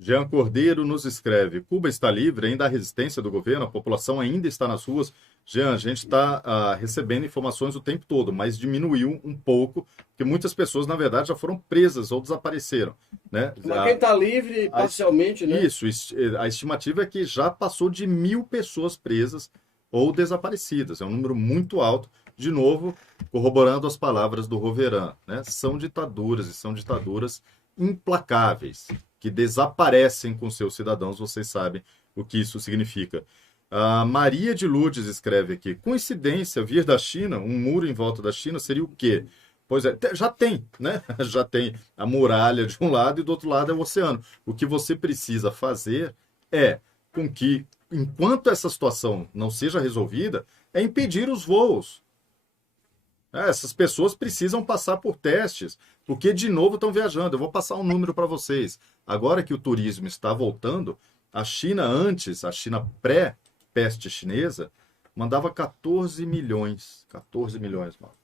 Jean Cordeiro nos escreve: Cuba está livre ainda há resistência do governo, a população ainda está nas ruas. Jean, a gente está recebendo informações o tempo todo, mas diminuiu um pouco, porque muitas pessoas, na verdade, já foram presas ou desapareceram, né? Mas quem está livre parcialmente, né? Isso, a estimativa é que já passou de 1.000 pessoas presas ou desaparecidas. É um número muito alto, de novo, corroborando as palavras do Roverã, né? São ditaduras e são ditaduras implacáveis, que desaparecem com seus cidadãos, vocês sabem o que isso significa. A Maria de Lourdes escreve aqui: coincidência, vir da China, um muro em volta da China seria o quê? Pois é, já tem, né? Já tem a muralha de um lado e do outro lado é o oceano. O que você precisa fazer é com que, enquanto essa situação não seja resolvida, é impedir os voos. Essas pessoas precisam passar por testes, porque de novo estão viajando. Eu vou passar um número para vocês. Agora que o turismo está voltando, a China antes, a China pré-peste chinesa, mandava 14 milhões mano,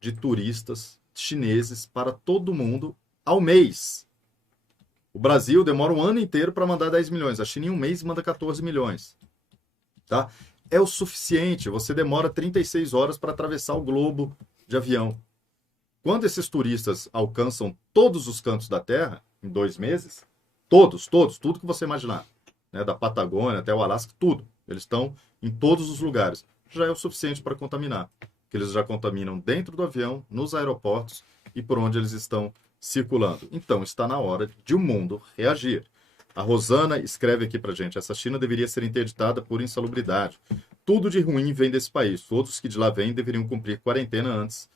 de turistas chineses para todo mundo ao mês. O Brasil demora um ano inteiro para mandar 10 milhões. A China em um mês manda 14 milhões. Tá? É o suficiente. Você demora 36 horas para atravessar o globo de avião. Quando esses turistas alcançam todos os cantos da Terra, em 2 meses, todos, tudo que você imaginar, né, da Patagônia até o Alasca, tudo. Eles estão em todos os lugares. Já é o suficiente para contaminar. Que eles já contaminam dentro do avião, nos aeroportos e por onde eles estão circulando. Então, está na hora de o mundo reagir. A Rosana escreve aqui pra gente: essa China deveria ser interditada por insalubridade. Tudo de ruim vem desse país. Todos que de lá vêm deveriam cumprir quarentena antes.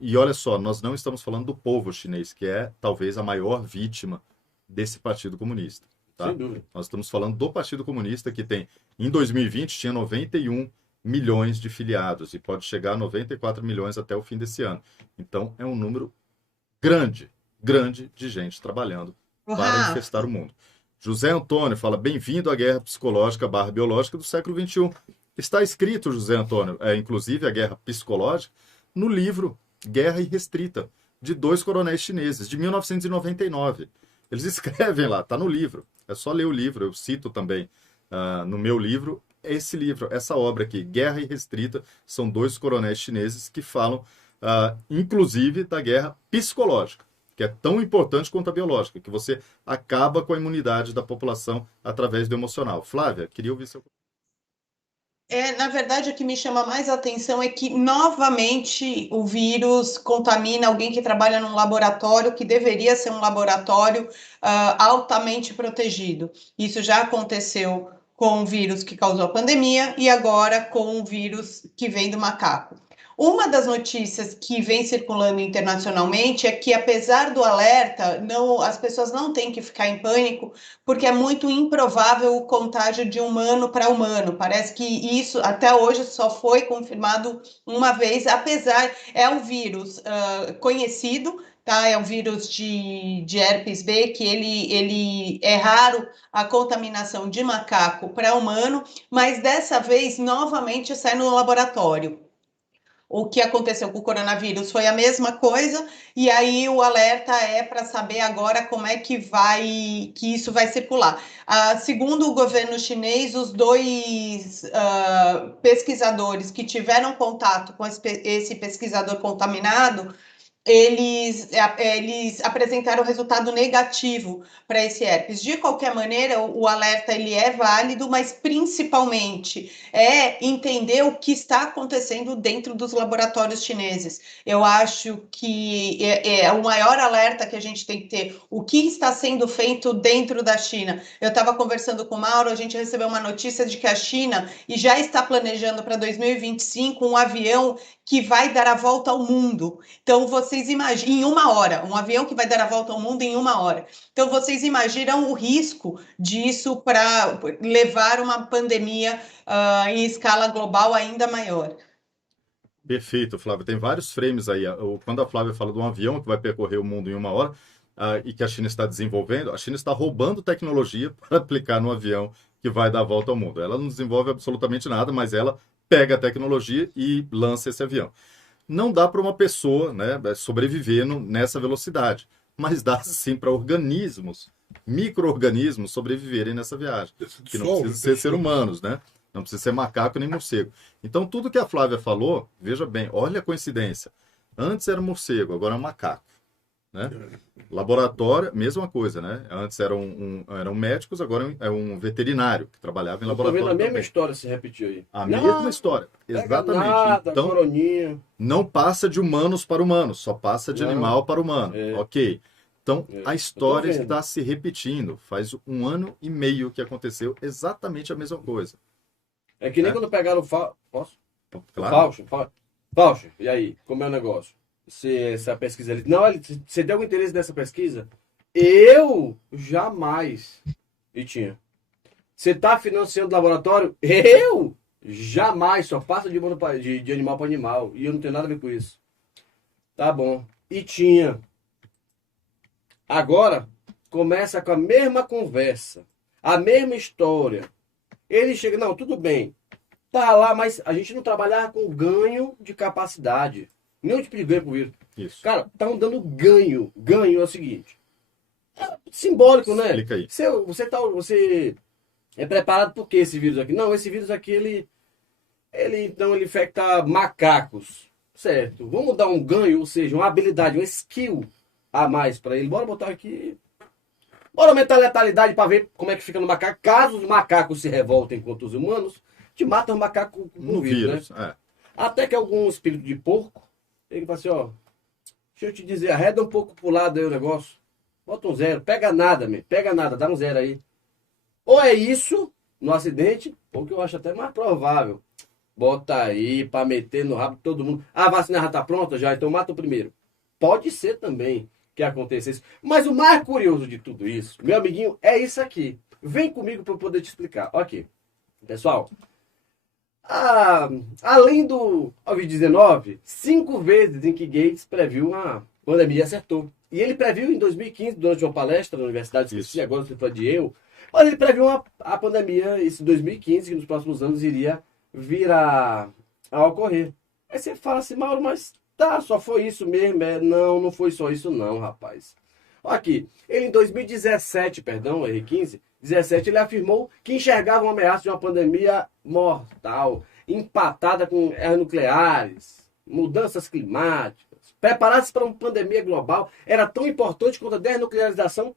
E olha só, nós não estamos falando do povo chinês, que é talvez a maior vítima desse Partido Comunista. Tá? Sem dúvida. Nós estamos falando do Partido Comunista, que tem, em 2020, tinha 91 milhões de filiados e pode chegar a 94 milhões até o fim desse ano. Então, é um número grande de gente trabalhando para infestar o mundo. José Antônio fala: bem-vindo à guerra psicológica / biológica do século XXI. Está escrito, José Antônio, inclusive a guerra psicológica, no livro Guerra Irrestrita, de 2 coronéis chineses, de 1999. Eles escrevem lá, está no livro. É só ler o livro, eu cito também no meu livro, esse livro, essa obra aqui, Guerra Irrestrita, são 2 coronéis chineses que falam, inclusive, da guerra psicológica, que é tão importante quanto a biológica, que você acaba com a imunidade da população através do emocional. Flávia, queria ouvir seu... Na verdade, o que me chama mais atenção é que, novamente, o vírus contamina alguém que trabalha num laboratório que deveria ser um laboratório altamente protegido. Isso já aconteceu com o vírus que causou a pandemia e agora com o vírus que vem do macaco. Uma das notícias que vem circulando internacionalmente é que, apesar do alerta, as pessoas não têm que ficar em pânico, porque é muito improvável o contágio de humano para humano. Parece que isso, até hoje, só foi confirmado uma vez, apesar, é um vírus conhecido, tá? É um vírus de herpes B, que ele é raro a contaminação de macaco para humano, mas dessa vez, novamente, sai no laboratório. O que aconteceu com o coronavírus foi a mesma coisa, e aí o alerta é para saber agora como é que isso vai circular. Segundo o governo chinês, os 2 pesquisadores que tiveram contato com esse pesquisador contaminado, eles apresentaram resultado negativo para esse herpes. De qualquer maneira, o alerta ele é válido, mas principalmente é entender o que está acontecendo dentro dos laboratórios chineses. Eu acho que é o maior alerta que a gente tem que ter, o que está sendo feito dentro da China. Eu estava conversando com o Mauro, a gente recebeu uma notícia de que a China já está planejando para 2025 um avião que vai dar a volta ao mundo. Então, vocês imaginam, em 1 hora, um avião que vai dar a volta ao mundo em 1 hora. Então, vocês imaginam o risco disso para levar uma pandemia em escala global ainda maior. Perfeito, Flávia. Tem vários frames aí. Quando a Flávia fala de um avião que vai percorrer o mundo em 1 hora, e que a China está desenvolvendo, a China está roubando tecnologia para aplicar no avião que vai dar a volta ao mundo. Ela não desenvolve absolutamente nada, mas ela pega a tecnologia e lança esse avião. Não dá para uma pessoa, né, sobreviver nessa velocidade, mas dá sim para organismos, micro-organismos sobreviverem nessa viagem, que não precisa ser humanos, né? Não precisa ser macaco nem morcego. Então, tudo que a Flávia falou, veja bem, olha a coincidência. Antes era morcego, agora é um macaco, né? Laboratório, mesma coisa, né? Antes eram médicos, agora é um veterinário que trabalhava em laboratório. Tô vendo a mesma história se repetir aí. A mesma história, exatamente. Nada, então, coroninha. não passa de humanos para humanos, só passa de animal para humano. Ok. Então, a história está se repetindo. Faz 1 ano e meio que aconteceu exatamente a mesma coisa. É que nem quando pegaram o Fauci. Posso? Claro. Fauci, e aí? Como é o negócio? Essa pesquisa ali. Não, você tem algum interesse nessa pesquisa? Eu jamais. E tinha. Você está financiando o laboratório? Eu jamais. Só passa de animal para animal. E eu não tenho nada a ver com isso. Tá bom. E tinha. Agora, começa com a mesma conversa. A mesma história. Ele chega, não, tudo bem. Tá lá, mas a gente não trabalhava com ganho de capacidade. Nenhum tipo de ganho pro vírus. Isso. Cara, estão dando ganho. Ganho é o seguinte. É simbólico, né? Explica aí. Você é preparado por que esse vírus aqui? Não, esse vírus aqui, ele infecta macacos. Certo. Vamos dar um ganho, ou seja, uma habilidade, um skill a mais para ele. Bora botar aqui. Bora aumentar a letalidade para ver como é que fica no macaco. Caso os macacos se revoltem contra os humanos, te matam os macacos com o vírus, né? Até que algum espírito de porco, ele fala assim, ó, deixa eu te dizer, arreda um pouco pro lado aí o negócio. Bota um 0, pega nada, dá um 0 aí. Ou é isso, no acidente, ou que eu acho até mais provável. Bota aí para meter no rabo de todo mundo. A vacina já tá pronta já, então mata o primeiro. Pode ser também que aconteça isso. Mas o mais curioso de tudo isso, meu amiguinho, é isso aqui. Vem comigo para eu poder te explicar. Ok, pessoal. Além do Covid-19, 5 vezes em que Gates previu a pandemia e acertou. E ele previu em 2015, durante uma palestra na universidade, esqueci agora se foi de eu, mas ele previu a pandemia, esse 2015, que nos próximos anos iria vir a ocorrer. Aí você fala assim, Mauro, mas Tá, só foi isso mesmo. Não, não foi só isso não, rapaz. Olha aqui, ele em 2017, perdão, R15, 17, ele afirmou que enxergava uma ameaça de uma pandemia mortal, empatada com guerras nucleares, mudanças climáticas. Preparar-se para uma pandemia global era tão importante quanto a desnuclearização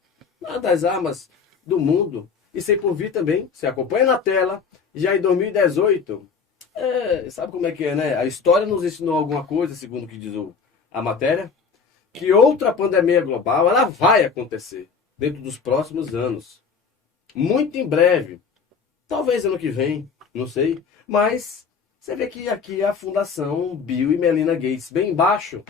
das armas do mundo. E sem por vir também, você acompanha na tela, já em 2018, sabe como é que é, né? A história nos ensinou alguma coisa, segundo o que diz a matéria, que outra pandemia global, ela vai acontecer dentro dos próximos anos. Muito em breve. Talvez ano que vem, não sei. Mas você vê que aqui a Fundação Bill e Melinda Gates, bem embaixo,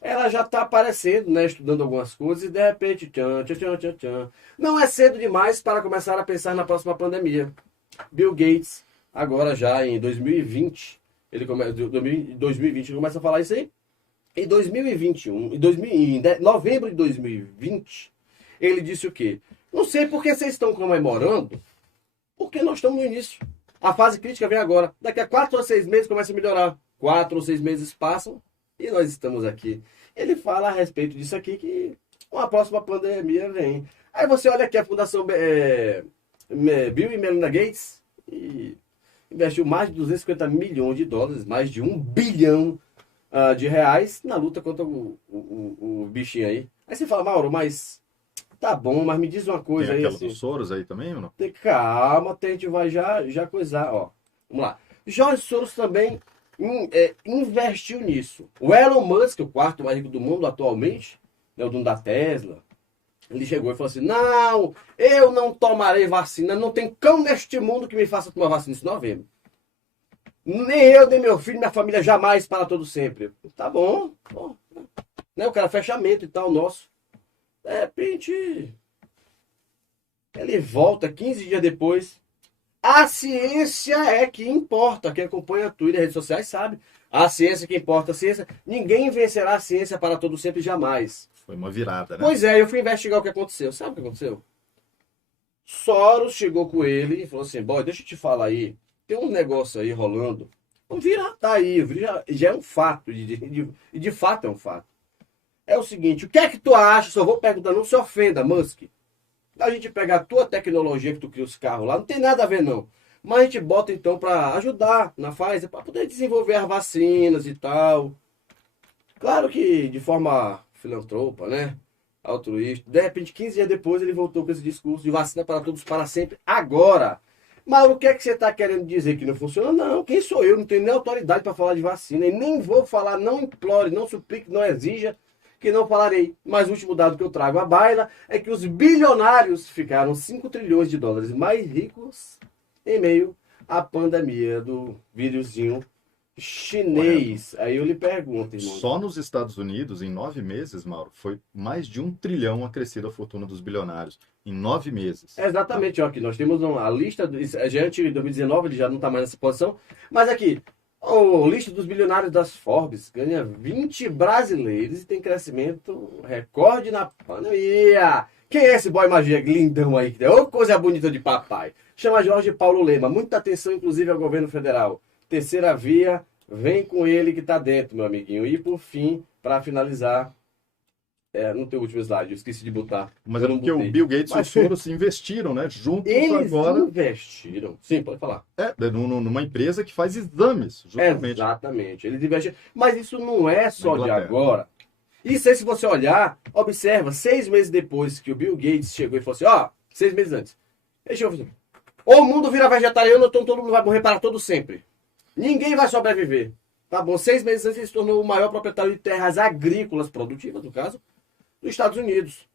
ela já está aparecendo, né, estudando algumas coisas e de repente, tchan, tchan, tchan, tchan, tchan. Não é cedo demais para começar a pensar na próxima pandemia. Bill Gates, agora já em 2020, ele começa a falar isso aí. Em 2021, em novembro de 2020, ele disse o quê? Não sei por que vocês estão comemorando, porque nós estamos no início. A fase crítica vem agora. Daqui a 4 ou 6 meses começa a melhorar. 4 ou 6 meses passam e nós estamos aqui. Ele fala a respeito disso aqui, que uma próxima pandemia vem. Aí você olha aqui a Fundação Bill e Melinda Gates e investiu mais de 250 milhões de dólares, mais de 1 bilhão de reais na luta contra o bichinho aí. Aí você fala, Mauro, mas tá bom, mas me diz uma coisa Tem aí aquela assim. dos Soros aí também ou não? Calma, a gente vai já coisar, ó. Vamos lá. Jorge Soros também investiu nisso. O Elon Musk, o quarto mais rico do mundo atualmente, né, o dono da Tesla, ele chegou e falou assim, não, eu não tomarei vacina, não tem cão neste mundo que me faça tomar vacina em novembro. Nem eu, nem meu filho, minha família jamais para todo sempre. Tá bom. Né, o cara fechamento e tal, nosso. De repente, ele volta 15 dias depois. A ciência é que importa. Quem acompanha Twitter e redes sociais sabe. A ciência que importa, a ciência. Ninguém vencerá a ciência para todo sempre, jamais. Foi uma virada, né? Pois é, eu fui investigar o que aconteceu. Sabe o que aconteceu? Soros chegou com ele e falou assim, boy, deixa eu te falar aí. Tem um negócio aí rolando. O vírus tá aí, o vírus já é um fato. E de fato é um fato. É o seguinte, o que é que tu acha? Só vou perguntar, não se ofenda, Musk. A gente pega a tua tecnologia que tu cria os carros lá, não tem nada a ver não. Mas a gente bota então para ajudar na Pfizer, para poder desenvolver as vacinas e tal. Claro que de forma filantropa, né? Altruísta. De repente, 15 dias depois, ele voltou com esse discurso de vacina para todos para sempre, agora. Mas o que é que você está querendo dizer? Que não funciona? Não, quem sou eu? Não tenho nem autoridade para falar de vacina. E nem vou falar, não implore, não suplique, não exija, que não falarei. Mas o último dado que eu trago à baila é que os bilionários ficaram 5 trilhões de dólares mais ricos em meio à pandemia do vírusinho chinês. Aí eu lhe pergunto, irmão. Só nos Estados Unidos, em 9 meses, Mauro, foi mais de 1 trilhão acrescido a fortuna dos bilionários. Em 9 meses. Exatamente, ó, aqui nós temos a lista, já é antigo, em 2019, ele já não está mais nessa posição, mas aqui, a lista dos bilionários das Forbes ganha 20 brasileiros e tem crescimento recorde na pandemia. Quem é esse boy magia lindão aí? Ô, coisa bonita de papai. Chama Jorge Paulo Lema, muita atenção inclusive ao governo federal. Terceira via, vem com ele que tá dentro, meu amiguinho. E por fim, para finalizar, no teu último slide, eu esqueci de botar. Mas é porque o Bill Gates e o Soros investiram, né? Juntos Eles agora. investiram. Sim, pode falar. Numa empresa que faz exames, justamente. Exatamente. Eles investiram. Mas isso não é só de agora. Isso aí, se você olhar, observa, 6 meses depois que o Bill Gates chegou e falou assim, 6 meses antes. Ele chegou e falou assim, ou o mundo vira vegetariano, então todo mundo vai morrer para todo sempre. Ninguém vai sobreviver. Tá bom, 6 meses antes ele se tornou o maior proprietário de terras agrícolas produtivas, no caso, dos Estados Unidos.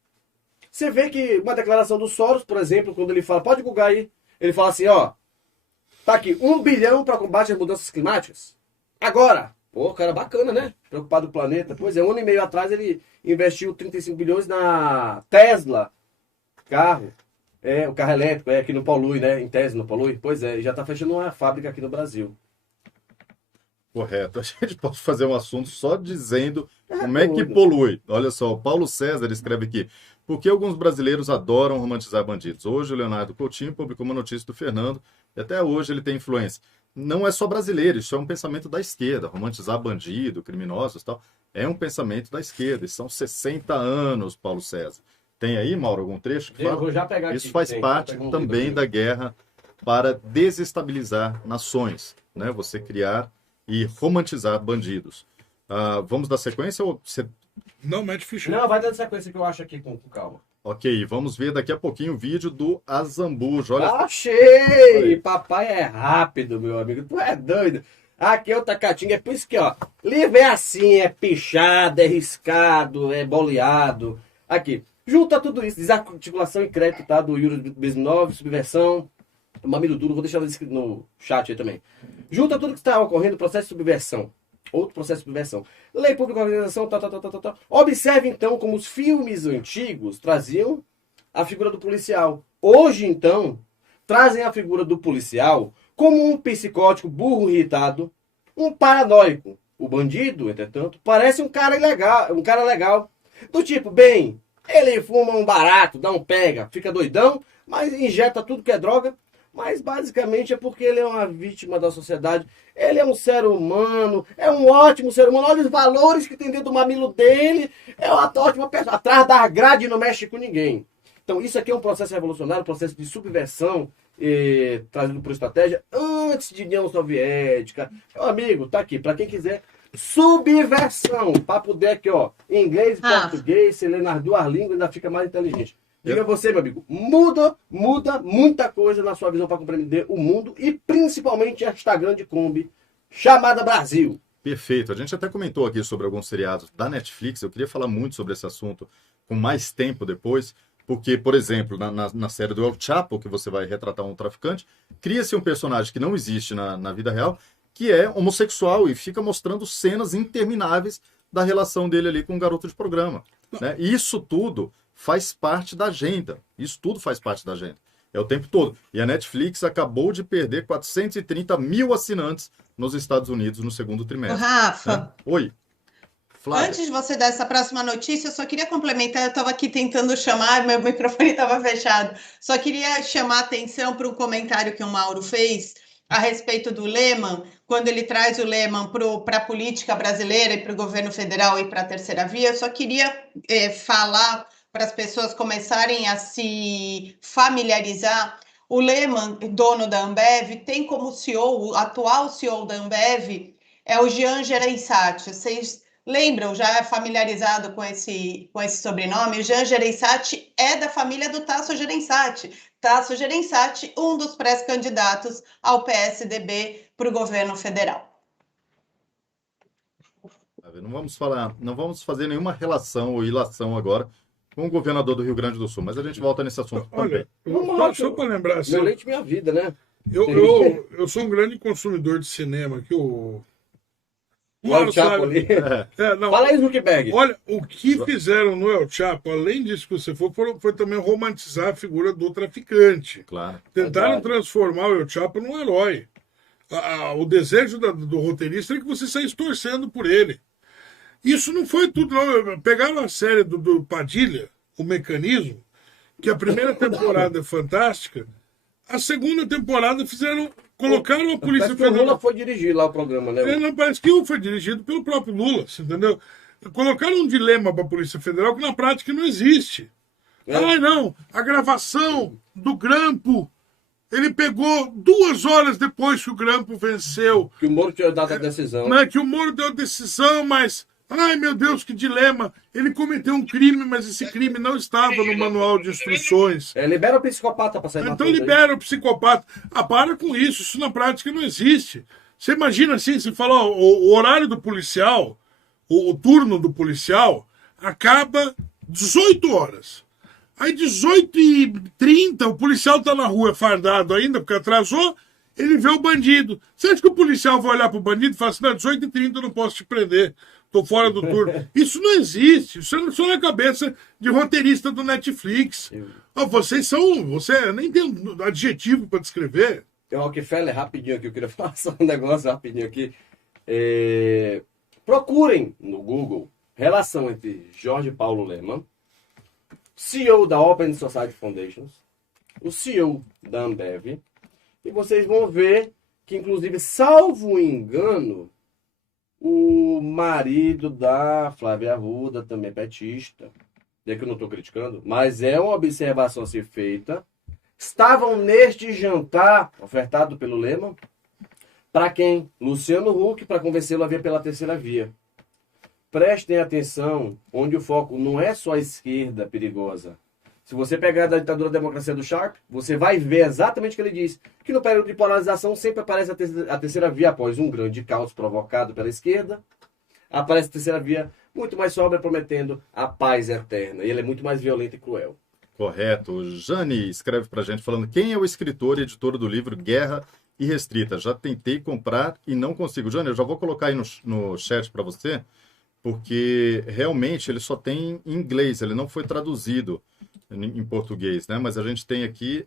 Você vê que uma declaração do Soros, por exemplo, quando ele fala, pode googar aí, ele fala assim, tá aqui, 1 bilhão para combate às mudanças climáticas. Agora! Pô, cara bacana, né? Preocupado com o planeta. Pois é, 1 ano e meio atrás ele investiu 35 bilhões na Tesla, carro. O carro elétrico, que não polui, né? Em tese não polui. Pois é, já tá fechando uma fábrica aqui no Brasil. Correto. A gente pode fazer um assunto só dizendo como é que polui. Olha só, o Paulo César escreve aqui. Por que alguns brasileiros adoram romantizar bandidos? Hoje o Leonardo Coutinho publicou uma notícia do Fernando e até hoje ele tem influência. não é só brasileiro, isso é um pensamento da esquerda, romantizar bandido, criminosos e tal, é um pensamento da esquerda, e são 60 anos, Paulo César. Tem aí, Mauro, algum trecho que Eu fala? vou já pegar aqui. Isso faz parte também da guerra para desestabilizar nações, né? Você criar e romantizar bandidos. Vamos dar sequência ou você... Não, mete ficha. Não, vai dando sequência que eu acho aqui com calma. Ok, vamos ver daqui a pouquinho o vídeo do Azambuja. Olha, Achei! Papai é rápido, meu amigo. Tu é doido. Aqui é o Tacatinga. É por isso que, ó, livro é assim, é pichado, é riscado, é boleado. Aqui. Junta tudo isso. Desarticulação e crédito, tá? Do Yuri Bezmenov, subversão, mamilo duro. Vou deixar no chat aí também. Junta tudo que está ocorrendo, processo de subversão. Outro processo de subversão. Lei pública, organização, tal. Observe, então, como os filmes antigos traziam a figura do policial. Hoje, então, trazem a figura do policial como um psicótico burro irritado, um paranoico. O bandido, entretanto, parece um cara legal. Do tipo, bem, ele fuma um barato, dá um pega, fica doidão, mas injeta tudo que é droga. Mas basicamente é porque ele é uma vítima da sociedade. Ele é um ser humano, é um ótimo ser humano. Olha os valores que tem dentro do mamilo dele. É uma ótima pessoa. Atrás da grade não mexe com ninguém. Então isso aqui é um processo revolucionário, um processo de subversão trazido por estratégia antes de União Soviética. Meu amigo, tá aqui. Para quem quiser, subversão. Para poder aqui, ó, inglês e português, você lê nas duas línguas ainda fica mais inteligente. Diga você, meu amigo, muda muita coisa na sua visão para compreender o mundo e principalmente esta grande Kombi chamada Brasil. Perfeito. A gente até comentou aqui sobre alguns seriados da Netflix. Eu queria falar muito sobre esse assunto com mais tempo depois, porque, por exemplo, na série do El Chapo, que você vai retratar um traficante, cria-se um personagem que não existe na vida real, que é homossexual e fica mostrando cenas intermináveis da relação dele ali com um garoto de programa, né? E isso tudo faz parte da agenda. Isso tudo faz parte da agenda. É o tempo todo. E a Netflix acabou de perder 430 mil assinantes nos Estados Unidos no segundo trimestre. Rafa. Né? Oi. Flávia. Antes de você dar essa próxima notícia, eu só queria complementar. Eu estava aqui tentando chamar, meu microfone estava fechado. Só queria chamar a atenção para um comentário que o Mauro fez a respeito do Lehman, quando ele traz o Lehman para a política brasileira e para o governo federal e para a terceira via. Eu só queria falar para as pessoas começarem a se familiarizar. O Lehman, dono da Ambev, tem como CEO, o atual CEO da Ambev, é o Jean Gereissati. Vocês lembram, já é familiarizado com esse sobrenome? O Jean Gereissati é da família do Tasso Gereissati. Tasso Gereissati, um dos pré-candidatos ao PSDB para o governo federal. Não vamos fazer nenhuma relação ou ilação agora com o governador do Rio Grande do Sul, mas a gente volta nesse assunto também. Só para lembrar, assim, meu leite, minha vida, né? Eu sou um grande consumidor de cinema, que o El Chapo ali. Fala aí, Zuckerberg. Olha, o que fizeram no El Chapo, além disso que você falou, foi também romantizar a figura do traficante. Claro. Tentaram transformar o El Chapo num herói. O desejo do roteirista é que você saísse torcendo por ele. Isso não foi tudo, não. Pegaram a série do Padilha, O Mecanismo, que a primeira temporada é fantástica, a segunda temporada colocaram a polícia... Parece que o Lula foi dirigir lá o programa, né? Não, parece que foi dirigido pelo próprio Lula, entendeu? Colocaram um dilema para a Polícia Federal que na prática não existe. Não, a gravação do Grampo, ele pegou 2 horas depois que o Grampo venceu. Que o Moro tinha dado a decisão. Não é que o Moro deu a decisão, mas... Ai, meu Deus, que dilema. Ele cometeu um crime, mas esse crime não estava no manual de instruções. Libera o psicopata para sair matando. Então libera o psicopata. Para com isso. Isso na prática não existe. Você imagina assim, você fala, o horário do policial, o turno do policial, acaba 18 horas. Aí 18h30, o policial está na rua fardado ainda, porque atrasou, ele vê o bandido. Você acha que o policial vai olhar para o bandido e fala assim, não, 18h30 eu não posso te prender. Estou fora do turno. Isso não existe. Isso é só na cabeça de roteirista do Netflix. Você nem tem um adjetivo para descrever. Tem o Rockefeller, rapidinho aqui, eu queria falar só um negócio rapidinho aqui. Procurem no Google relação entre Jorge Paulo Lemann, CEO da Open Society Foundations, o CEO da Ambev, e vocês vão ver que inclusive, salvo engano, o marido da Flávia Arruda, também petista, é que eu não estou criticando, mas é uma observação a ser feita, estavam neste jantar ofertado pelo Lema, para quem? Luciano Huck, para convencê-lo a vir pela terceira via. Prestem atenção, onde o foco não é só a esquerda perigosa. Se você pegar da ditadura da democracia do Sharp, você vai ver exatamente o que ele diz. Que no período de polarização sempre aparece a terceira via após um grande caos provocado pela esquerda. Aparece a terceira via muito mais sóbria, prometendo a paz eterna. E ele é muito mais violento e cruel. Correto. Jane escreve pra gente falando: quem é o escritor e editor do livro Guerra Irrestrita? Já tentei comprar e não consigo. Jane, eu já vou colocar aí no chat para você, porque realmente ele só tem em inglês, ele não foi traduzido em português, né? Mas a gente tem aqui,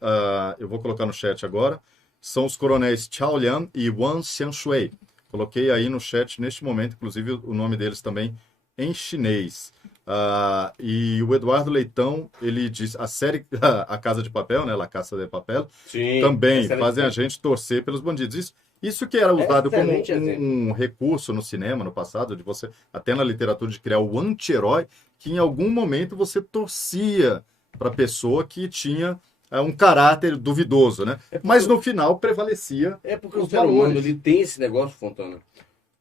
eu vou colocar no chat agora, são os coronéis Chao Liang e Wang Xianshui. Coloquei aí no chat neste momento, inclusive o nome deles também em chinês. E o Eduardo Leitão, ele diz, a série A Casa de Papel, né, La Casa de Papel, Sim, também fazem a gente torcer pelos bandidos. Isso que era usado como um recurso no cinema, no passado, de você, até na literatura, de criar o anti-herói, que em algum momento você torcia para a pessoa que tinha um caráter duvidoso, né? Mas no final prevalecia. É porque o ser humano, ele tem esse negócio, Fontana,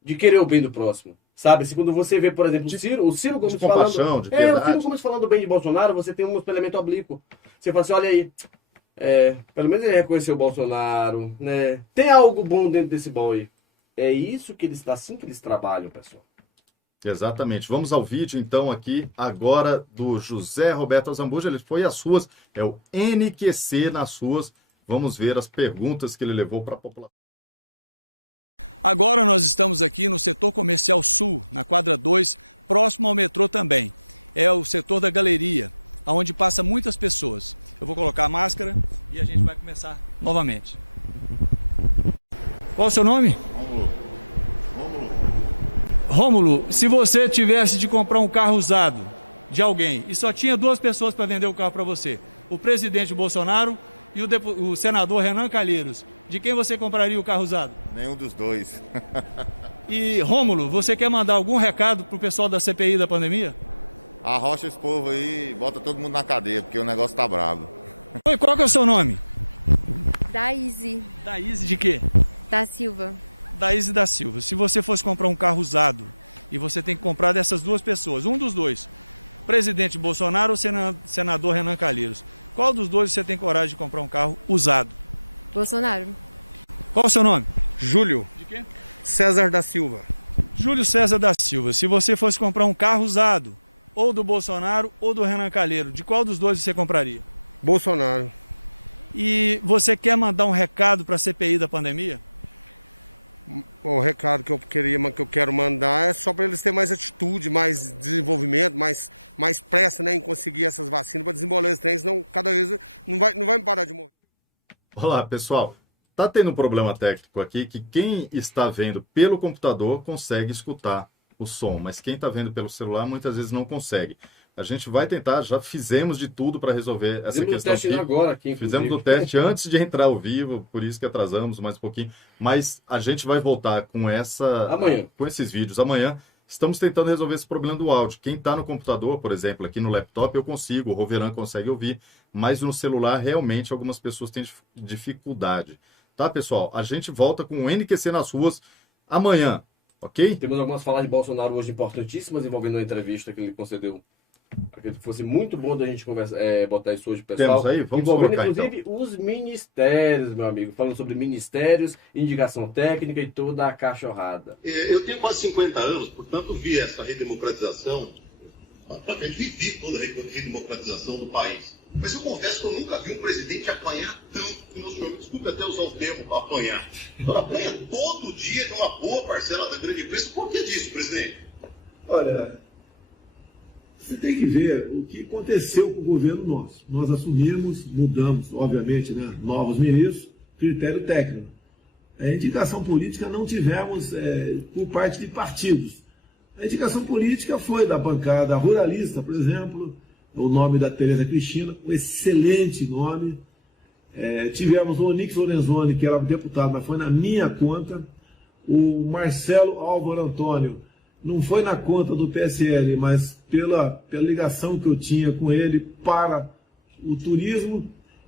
de querer o bem do próximo. Sabe, assim, quando você vê, por exemplo, o Ciro Gomes falando... De piedade. O Ciro Gomes falando bem de Bolsonaro, você tem um espelhamento oblíquo. Você fala assim, olha aí, pelo menos ele reconheceu o Bolsonaro, né? Tem algo bom dentro desse boy. É isso que assim que eles trabalham, pessoal. Exatamente. Vamos ao vídeo, então, aqui, agora, do José Roberto Azambuja. Ele foi às ruas, é o NQC nas ruas. Vamos ver as perguntas que ele levou para a população. Agora nós estamos aqui no setor comercial sul, na quadra 2, próximo ao metrô também. É o setor da galeria, onde passa muitas pessoas. Eu vou colocar a máscara e a gente vai começar novamente. Qual o seu nome? Rômulo, se você tivesse de comprar um carro usado de alguém e só tinha duas pessoas para vender o carro para você, o presidente Bolsonaro e o senador Renan Calheiros, de quem você compraria o carro usado? Nenhum dos dois. E, Rômulo, você quer mandar algum recado pro pessoal da CPI da pandemia? Arrocha esse povo aí, bota todo mundo na cadeia, porque o negócio tá brabo. Oi, qual que é o seu nome? Daíse. Daíse de quê? Da Silva. Daíse da Silva. Se você fosse comprar um carro usado e você tem que comprar dessas duas pessoas, um dos dois, presidente Bolsonaro ou senador Renan Calheiros, qual dos dois você tem coragem de comprar um carro usado? Bolsonaro. Qual o seu nome? Júlio. De quê? César da Silva. Júlio César da Silva. Se você fosse comprar um carro usado, ou do Bolsonaro ou do Renan Calheiros, de qual dos dois você compraria? Bolsonaro. E você quer mandar um recado para a CPI da pandemia? O recado que eu quero mandar é só para eles terem mais atitude, mais desenvolvimento, mais pressa, né, em conseguir essas vacinas para desembolar esse trem, senão cada vez não vai parar de morrer. Olá, pessoal. Tá tendo um problema técnico aqui que quem está vendo pelo computador consegue escutar o som, mas quem está vendo pelo celular muitas vezes não consegue. A gente vai tentar, já fizemos de tudo para resolver essa questão aqui. Agora aqui, fizemos o teste antes de entrar ao vivo, por isso que atrasamos mais um pouquinho. Mas a gente vai voltar com com esses vídeos amanhã. Estamos tentando resolver esse problema do áudio. Quem está no computador, por exemplo, aqui no laptop, eu consigo, o Roveran consegue ouvir, mas no celular realmente algumas pessoas têm dificuldade. Tá, pessoal? A gente volta com o NQC nas ruas amanhã, ok? Temos algumas falas de Bolsonaro hoje importantíssimas envolvendo uma entrevista que ele concedeu. Acredito que fosse muito bom da gente botar isso hoje, pessoal. Temos aí? Vamos envolvendo, colocar, inclusive, então. os ministérios, meu amigo. Falando sobre ministérios, indicação técnica e toda a cachorrada. Eu tenho quase 50 anos, portanto, vi essa redemocratização. Praticamente vivi toda a redemocratização do país. Mas eu confesso que eu nunca vi um presidente apanhar tanto. Desculpe até usar o termo para apanhar. Ele apanha todo dia de uma boa parcela da grande imprensa. Por que disso, presidente? Olha, você tem que ver o que aconteceu com o governo nosso. Nós assumimos, mudamos, obviamente, né, novos ministros, critério técnico. A indicação política não tivemos por parte de partidos. A indicação política foi da bancada ruralista, por exemplo, o nome da Tereza Cristina, um excelente nome. Tivemos o Onix Lorenzoni, que era deputado, mas foi na minha conta. O Marcelo Álvaro Antônio, não foi na conta do PSL, mas pela ligação que eu tinha com ele para o turismo.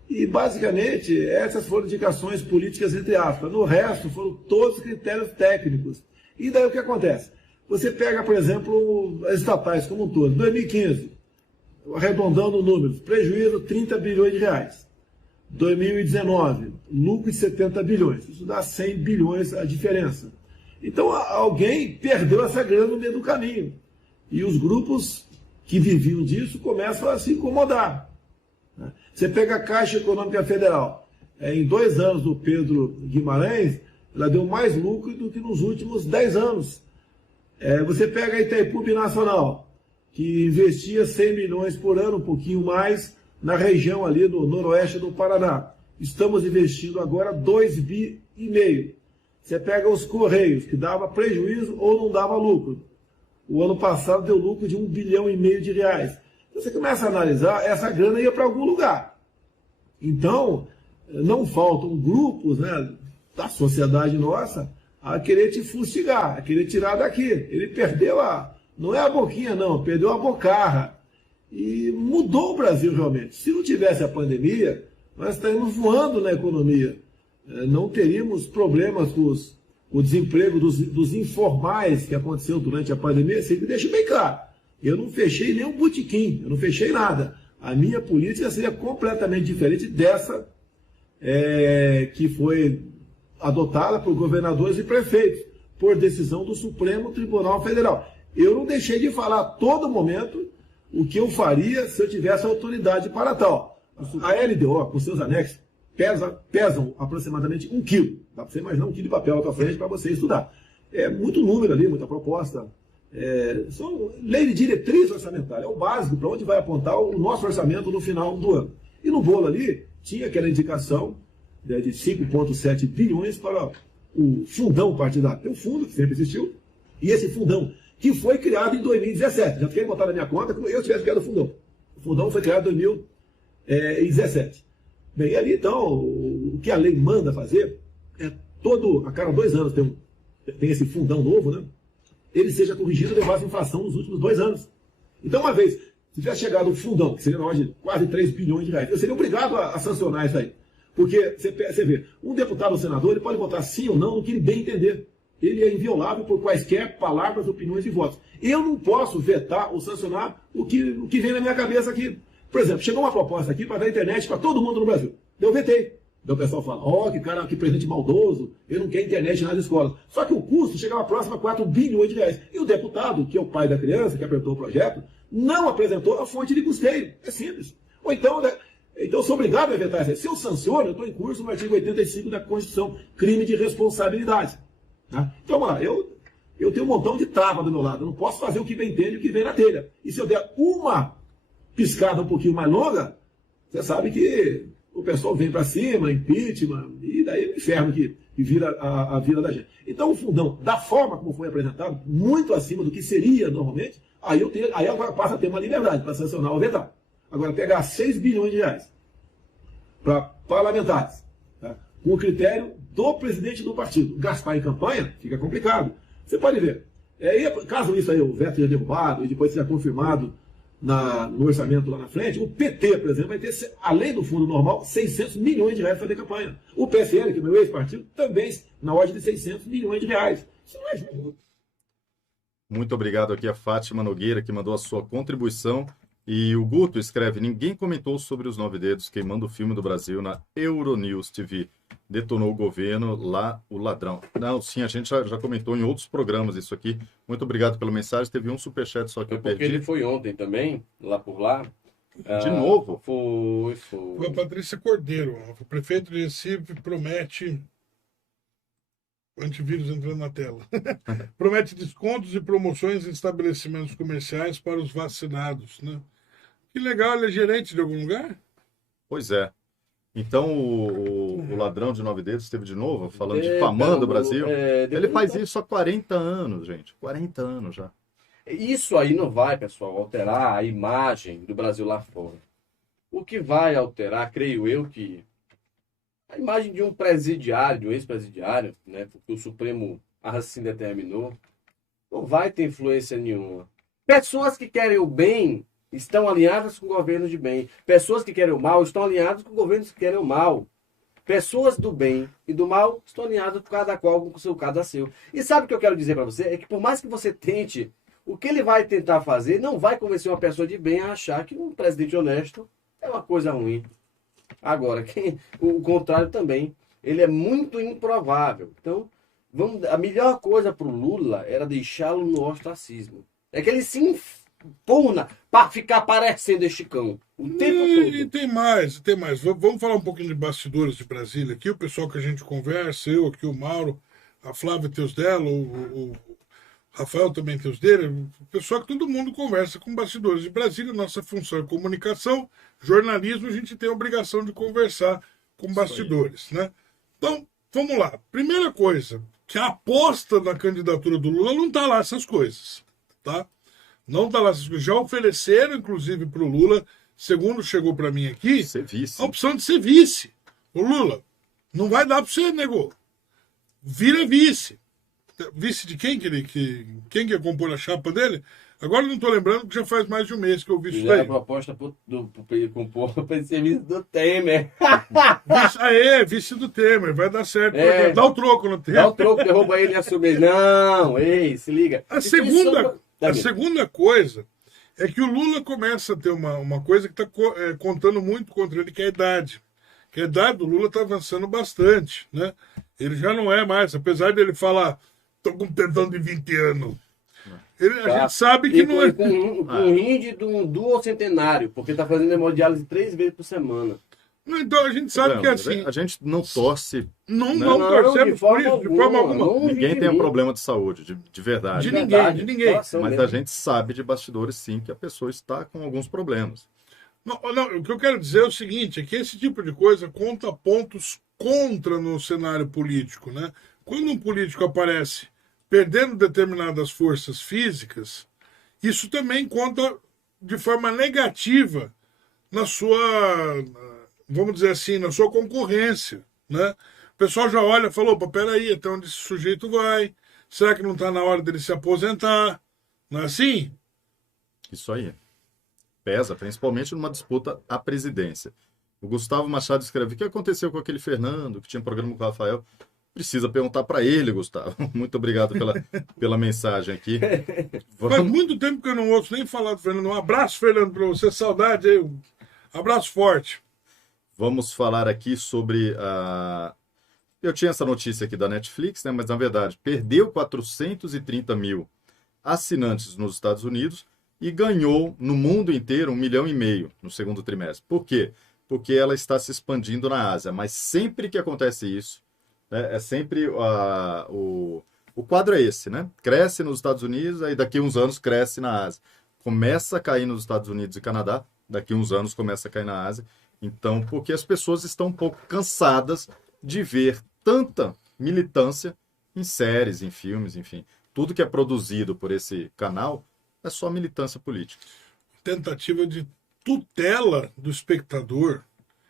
E, basicamente, essas foram indicações políticas, entre aspas. No resto, foram todos critérios técnicos. E daí o que acontece? Você pega, por exemplo, as estatais como um todo. 2015, arredondando números, prejuízo 30 bilhões de reais. 2019, lucro de 70 bilhões. Isso dá 100 bilhões a diferença. Então, alguém perdeu essa grana no meio do caminho. E os grupos que viviam disso começam a se incomodar. Você pega a Caixa Econômica Federal. Em 2 anos do Pedro Guimarães, ela deu mais lucro do que nos últimos 10 anos. Você pega a Itaipu Binacional, que investia 100 milhões por ano, um pouquinho mais, na região ali do noroeste do Paraná. Estamos investindo agora 2,5 bi. Você pega os Correios, que dava prejuízo ou não dava lucro. O ano passado deu lucro de 1,5 bilhão de reais. Você começa a analisar, essa grana ia para algum lugar. Então, não faltam grupos, né, da sociedade nossa a querer te fustigar, a querer tirar daqui. Ele perdeu não é a boquinha não, perdeu a bocarra. E mudou o Brasil realmente. Se não tivesse a pandemia, nós estaríamos voando na economia. Não teríamos problemas com o desemprego dos informais que aconteceu durante a pandemia. Você deixa bem claro. Eu não fechei nem um botequim, eu não fechei nada. A minha política seria completamente diferente dessa que foi adotada por governadores e prefeitos, por decisão do Supremo Tribunal Federal. Eu não deixei de falar a todo momento o que eu faria se eu tivesse autoridade para tal. A LDO, com seus anexos, pesam aproximadamente 1 quilo. Dá para você imaginar 1 quilo de papel à tua frente para você estudar. É muito número ali, muita proposta. São lei de diretriz orçamentária, é o básico para onde vai apontar o nosso orçamento no final do ano. E no bolo ali tinha aquela indicação de 5,7 bilhões para o fundão partidário. Tem um fundo que sempre existiu, e esse fundão, que foi criado em 2017. Já fiquei botado na minha conta como eu tivesse criado o fundão. O fundão foi criado em 2017. Bem, ali então, o que a lei manda fazer é a cada 2 anos tem esse fundão novo, né? Ele seja corrigido e levar a inflação nos últimos 2 anos. Então, uma vez, se tivesse chegado o fundão, que seria na ordem de quase 3 bilhões de reais, eu seria obrigado a sancionar isso aí. Porque, você vê, um deputado ou senador, ele pode votar sim ou não no que ele bem entender. Ele é inviolável por quaisquer palavras, opiniões e votos. Eu não posso vetar ou sancionar o que vem na minha cabeça aqui. Por exemplo, chegou uma proposta aqui para dar internet para todo mundo no Brasil. Eu vetei. Então o pessoal fala, que presidente maldoso, ele não quer internet nas escolas. Só que o custo chegava próximo a 4 bilhões de reais. E o deputado, que é o pai da criança, que apresentou o projeto, não apresentou a fonte de custeio. É simples. Ou então, eu sou obrigado a vetar isso aí. Se eu sanciono, eu estou em curso no artigo 85 da Constituição, crime de responsabilidade. Tá? Então, vamos lá, eu tenho um montão de trava do meu lado. Eu não posso fazer o que bem entende e o que vem na telha. E se eu der uma piscada um pouquinho mais longa, você sabe que o pessoal vem para cima, impeachment, e daí é o inferno que vira a vida da gente. Então, o fundão, da forma como foi apresentado, muito acima do que seria normalmente, aí agora passa a ter uma liberdade para sancionar ou vetar. Agora, pegar 6 bilhões de reais para parlamentares, tá? Com o critério do presidente do partido, gastar em campanha, fica complicado. Você pode ver, caso isso aí, o veto seja derrubado e depois seja confirmado no orçamento lá na frente, o PT, por exemplo, vai ter, além do fundo normal, 600 milhões de reais para fazer campanha. O PSL, que é o meu ex-partido, também na ordem de 600 milhões de reais. Isso não é justo. Muito obrigado aqui a Fátima Nogueira, que mandou a sua contribuição. E o Guto escreve, ninguém comentou sobre os 9 dedos queimando o filme do Brasil na Euronews TV. Detonou o governo, lá o ladrão. Não, sim, a gente já comentou em outros programas isso aqui. Muito obrigado pela mensagem. Teve um superchat só que eu perdi. Porque ele foi ontem também, lá por lá. De novo? Foi. A Patrícia Cordeiro, o prefeito de Recife, promete... Antivírus entrando na tela. Promete descontos e promoções em estabelecimentos comerciais para os vacinados, né? Que legal, ele é gerente de algum lugar? Pois é. Então o ladrão de 9 dedos esteve de novo falando, difamando o Brasil. Ele faz isso há 40 anos, gente. 40 anos já. Isso aí não vai, pessoal, alterar a imagem do Brasil lá fora. O que vai alterar, creio eu, que A imagem de um presidiário, de um ex-presidiário, né, porque o Supremo assim determinou, não vai ter influência nenhuma. Pessoas que querem o bem estão alinhadas com governos de bem. Pessoas que querem o mal estão alinhadas com governos que querem o mal. Pessoas do bem e do mal estão alinhadas cada qual com o seu cada seu. E sabe o que eu quero dizer para você? É que por mais que você tente, o que ele vai tentar fazer não vai convencer uma pessoa de bem a achar que um presidente honesto é uma coisa ruim. Agora, o contrário também. Ele é muito improvável. Então, a melhor coisa para o Lula era deixá-lo no ostracismo. É que ele se empurna para ficar parecendo este cão o tempo todo. E tem mais. Vamos falar um pouquinho de bastidores de Brasília aqui. O pessoal que a gente conversa, eu aqui, o Mauro, a Flávia tem os dela, o Rafael também tem os dele. O pessoal que todo mundo conversa com bastidores de Brasília. Nossa função é comunicação, jornalismo, a gente tem a obrigação de conversar com bastidores, né? Então, vamos lá. Primeira coisa, que a aposta na candidatura do Lula não está lá essas coisas, tá? Não está lá. Já ofereceram, inclusive, para o Lula, segundo chegou para mim aqui, ser vice. A opção de ser vice. O Lula, não vai dar para você, negou. Vira vice. Vice de quem quem quer compor a chapa dele? Agora eu não estou lembrando, porque já faz mais de um mês que eu vi isso aí. Fizeram a proposta para ser vice do Temer. Aê, vice do Temer, vai dar certo. É. Dá o troco no Temer. Dá o troco, derruba ele e assume ele. Não, ei, se liga. A segunda coisa é que o Lula começa a ter uma coisa que está contando muito contra ele, que é a idade. Que a idade do Lula está avançando bastante, né? Ele já não é mais, apesar de ele falar, estou com um tentão de 20 anos. A gente sabe que com um rim de um duocentenário, porque está fazendo hemodiálise 3 vezes por semana. Então a gente sabe que assim, a gente não torce. Não, de forma alguma. Ninguém tem um problema de saúde, de verdade. De verdade. Mas mesmo. A gente sabe de bastidores, sim, que a pessoa está com alguns problemas. Não, o que eu quero dizer é o seguinte, é que esse tipo de coisa conta pontos contra no cenário político, né? Quando um político aparece perdendo determinadas forças físicas, isso também conta de forma negativa na sua, vamos dizer assim, na sua concorrência, né? O pessoal já olha e falou, opa, peraí, até onde esse sujeito vai? Será que não está na hora dele se aposentar? Não é assim? Isso aí. Pesa, principalmente numa disputa à presidência. O Gustavo Machado escreve, o que aconteceu com aquele Fernando, que tinha um programa com o Rafael? Precisa perguntar para ele, Gustavo. Muito obrigado pela mensagem aqui. Faz muito tempo que eu não ouço nem falar do Fernando. Um abraço, Fernando, para você. Saudade aí. Um abraço forte. Vamos falar aqui sobre a... Eu tinha essa notícia aqui da Netflix, né? Mas, na verdade, perdeu 430 mil assinantes nos Estados Unidos e ganhou no mundo inteiro 1,5 milhão no segundo trimestre. Por quê? Porque ela está se expandindo na Ásia. Mas sempre que acontece isso, né, é sempre o quadro é esse, né? Cresce nos Estados Unidos, aí daqui a uns anos cresce na Ásia. Começa a cair nos Estados Unidos e Canadá, daqui a uns anos começa a cair na Ásia. Então, porque as pessoas estão um pouco cansadas de ver tanta militância em séries, em filmes, enfim. Tudo que é produzido por esse canal é só militância política. Tentativa de tutela do espectador.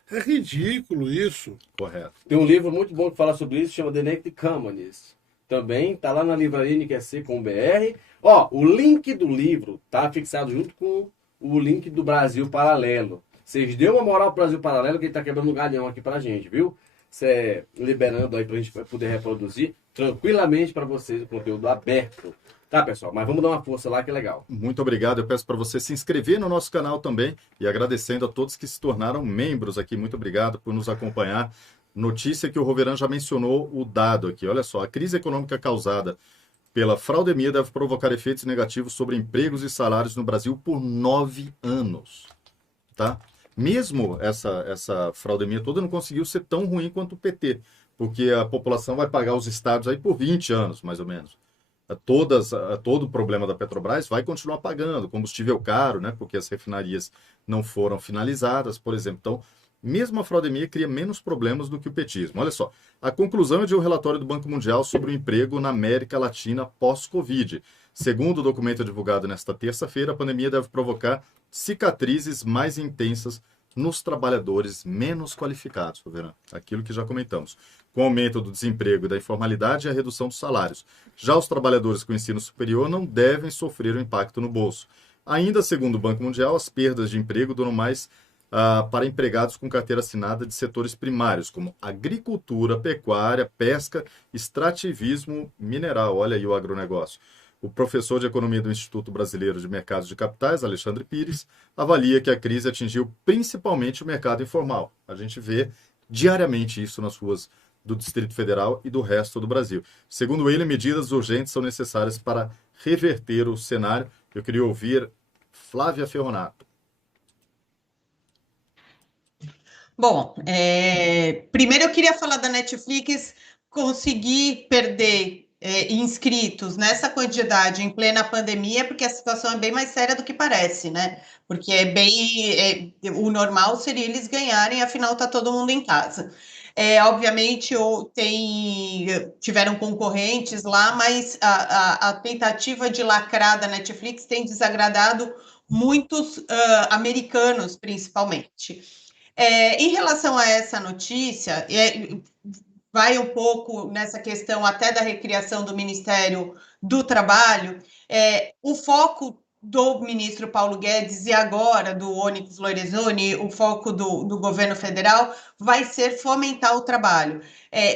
É ridículo isso. Correto. Tem um livro muito bom que fala sobre isso, chama The Naked Communist. Também tá lá na livraria NQC.com.br. Ó, o link do livro tá fixado junto com o link do Brasil Paralelo. Vocês dêem uma moral pro Brasil Paralelo, que ele tá quebrando um galhão aqui pra gente, viu? Você liberando aí pra gente poder reproduzir tranquilamente para vocês o conteúdo aberto. Tá, pessoal? Mas vamos dar uma força lá que é legal. Muito obrigado. Eu peço para você se inscrever no nosso canal também e agradecendo a todos que se tornaram membros aqui. Muito obrigado por nos acompanhar. Notícia que o Roveran já mencionou o dado aqui. Olha só, a crise econômica causada pela fraudemia deve provocar efeitos negativos sobre empregos e salários no Brasil por 9 anos. Tá? Mesmo essa fraudemia toda não conseguiu ser tão ruim quanto o PT, porque a população vai pagar os estados aí por 20 anos, mais ou menos. Todo o problema da Petrobras vai continuar pagando, combustível caro, né? Porque as refinarias não foram finalizadas, por exemplo. Então, mesmo a fraudemia cria menos problemas do que o petismo. Olha só, a conclusão é de um relatório do Banco Mundial sobre o emprego na América Latina pós-Covid. Segundo o documento divulgado nesta terça-feira, a pandemia deve provocar cicatrizes mais intensas nos trabalhadores menos qualificados, Roverã. Aquilo que já comentamos. Com o aumento do desemprego e da informalidade e a redução dos salários. Já os trabalhadores com ensino superior não devem sofrer o impacto no bolso. Ainda segundo o Banco Mundial, as perdas de emprego duram mais para empregados com carteira assinada de setores primários, como agricultura, pecuária, pesca, extrativismo mineral. Olha aí o agronegócio. O professor de economia do Instituto Brasileiro de Mercados de Capitais, Alexandre Pires, avalia que a crise atingiu principalmente o mercado informal. A gente vê diariamente isso nas ruas do Distrito Federal e do resto do Brasil. Segundo ele, medidas urgentes são necessárias para reverter o cenário. Eu queria ouvir Flávia Ferronato. Bom, primeiro eu queria falar da Netflix conseguir perder inscritos nessa quantidade em plena pandemia, porque a situação é bem mais séria do que parece, né? Porque o normal seria eles ganharem, afinal tá todo mundo em casa. Obviamente tiveram concorrentes lá, mas a tentativa de lacrar da Netflix tem desagradado muitos americanos, principalmente. Em relação a essa notícia, vai um pouco nessa questão até da recriação do Ministério do Trabalho, o foco do ministro Paulo Guedes e agora do Onyx Lorenzoni, o foco do governo federal vai ser fomentar o trabalho.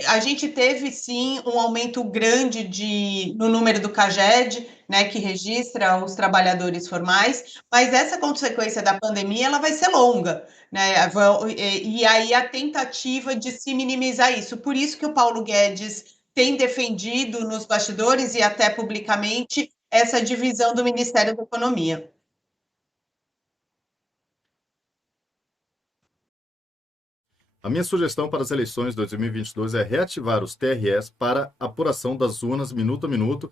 A gente teve, sim, um aumento grande no número do CAGED, né, que registra os trabalhadores formais, mas essa consequência da pandemia ela vai ser longa, né? E aí a tentativa de se minimizar isso. Por isso que o Paulo Guedes tem defendido nos bastidores e até publicamente essa divisão do Ministério da Economia. A minha sugestão para as eleições de 2022 é reativar os TRS para apuração das urnas minuto a minuto.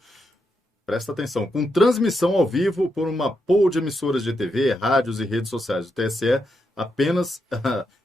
Presta atenção, com transmissão ao vivo por uma pool de emissoras de TV, rádios e redes sociais. O TSE apenas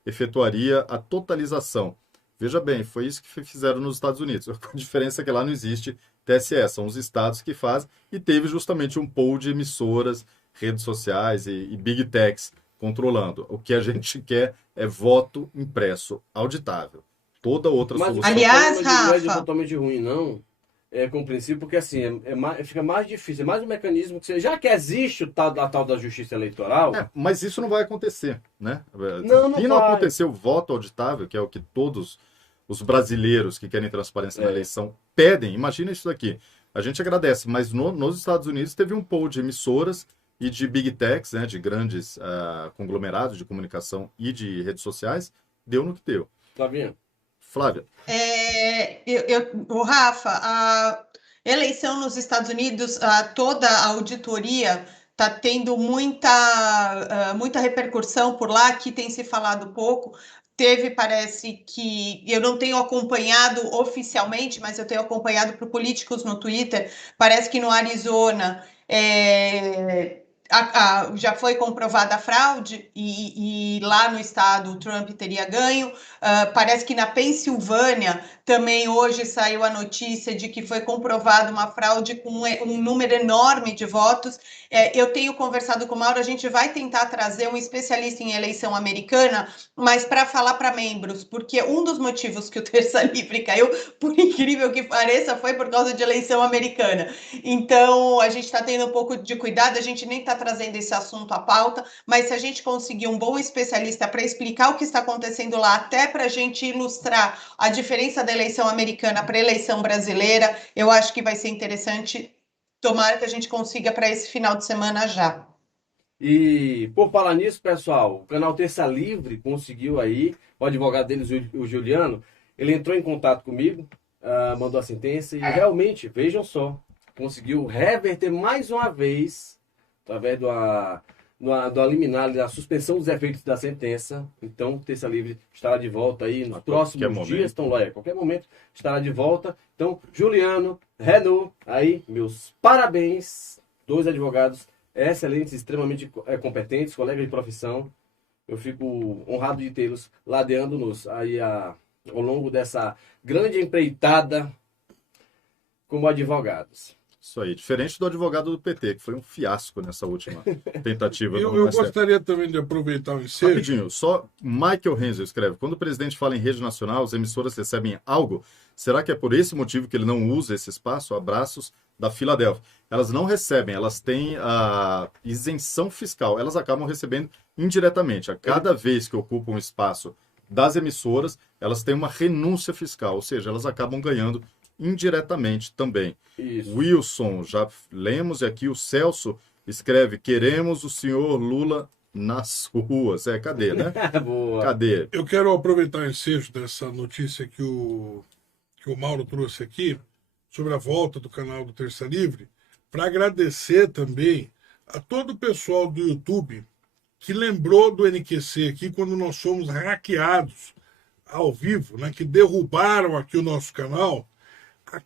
efetuaria a totalização. Veja bem, foi isso que fizeram nos Estados Unidos. A diferença é que lá não existe TSE, são os estados que fazem, e teve justamente um pool de emissoras, redes sociais e big techs controlando. O que a gente quer é voto impresso, auditável. Toda outra solução. Aliás, Rafa, não é totalmente ruim, não. É compreensível, porque assim, fica mais difícil, é mais um mecanismo que já que existe a tal da justiça eleitoral... Mas isso não vai acontecer, né? Não Se não acontecer o voto auditável, que é o que todos os brasileiros que querem transparência na eleição pedem, imagina isso daqui. A gente agradece, mas nos Estados Unidos teve um pool de emissoras e de big techs, né, de grandes conglomerados de comunicação e de redes sociais, deu no que deu. Flávia. O Rafa, a eleição nos Estados Unidos, toda a auditoria está tendo muita repercussão por lá, aqui tem se falado pouco. Parece que, eu não tenho acompanhado oficialmente, mas eu tenho acompanhado por políticos no Twitter, parece que no Arizona já foi comprovada a fraude e lá no estado o Trump teria ganho. Parece que na Pensilvânia também hoje saiu a notícia de que foi comprovada uma fraude com um número enorme de votos. Eu tenho conversado com o Mauro, a gente vai tentar trazer um especialista em eleição americana, mas para falar para membros, porque um dos motivos que o Terça Livre caiu, por incrível que pareça, foi por causa de eleição americana. Então, a gente está tendo um pouco de cuidado, a gente nem está trazendo esse assunto à pauta, mas se a gente conseguir um bom especialista para explicar o que está acontecendo lá, até para a gente ilustrar a diferença da eleição americana para a eleição brasileira, eu acho que vai ser interessante. Tomara que a gente consiga para esse final de semana já. E por falar nisso, pessoal, o canal Terça Livre conseguiu aí, o advogado deles, o Juliano, ele entrou em contato comigo, mandou a sentença e realmente, vejam só, conseguiu reverter mais uma vez, através do liminar, da suspensão dos efeitos da sentença. Então, Terça Livre estará de volta aí nos próximos dias. Então, lá, a qualquer momento estará de volta. Então, Juliano, Renault, aí, meus parabéns. 2 advogados excelentes, extremamente competentes, colegas de profissão. Eu fico honrado de tê-los ladeando-nos aí ao longo dessa grande empreitada como advogados. Isso aí, diferente do advogado do PT, que foi um fiasco nessa última tentativa Eu no STF. gostaria também de aproveitar o ensejo. Rapidinho, só Michael Renzel escreve: quando o presidente fala em rede nacional, as emissoras recebem algo. Será que é por esse motivo que ele não usa esse espaço? Abraços da Filadélfia. Elas não recebem, elas têm a isenção fiscal, elas acabam recebendo indiretamente. A cada vez que ocupam o espaço das emissoras, elas têm uma renúncia fiscal, ou seja, elas acabam ganhando indiretamente também. Isso. Wilson, já lemos, e aqui o Celso escreve: queremos o senhor Lula nas ruas. Cadê, né? Boa. Cadê? Eu quero aproveitar o ensejo dessa notícia que o Mauro trouxe aqui, sobre a volta do canal do Terça Livre, para agradecer também a todo o pessoal do YouTube que lembrou do NQC aqui quando nós fomos hackeados ao vivo, né, que derrubaram aqui o nosso canal.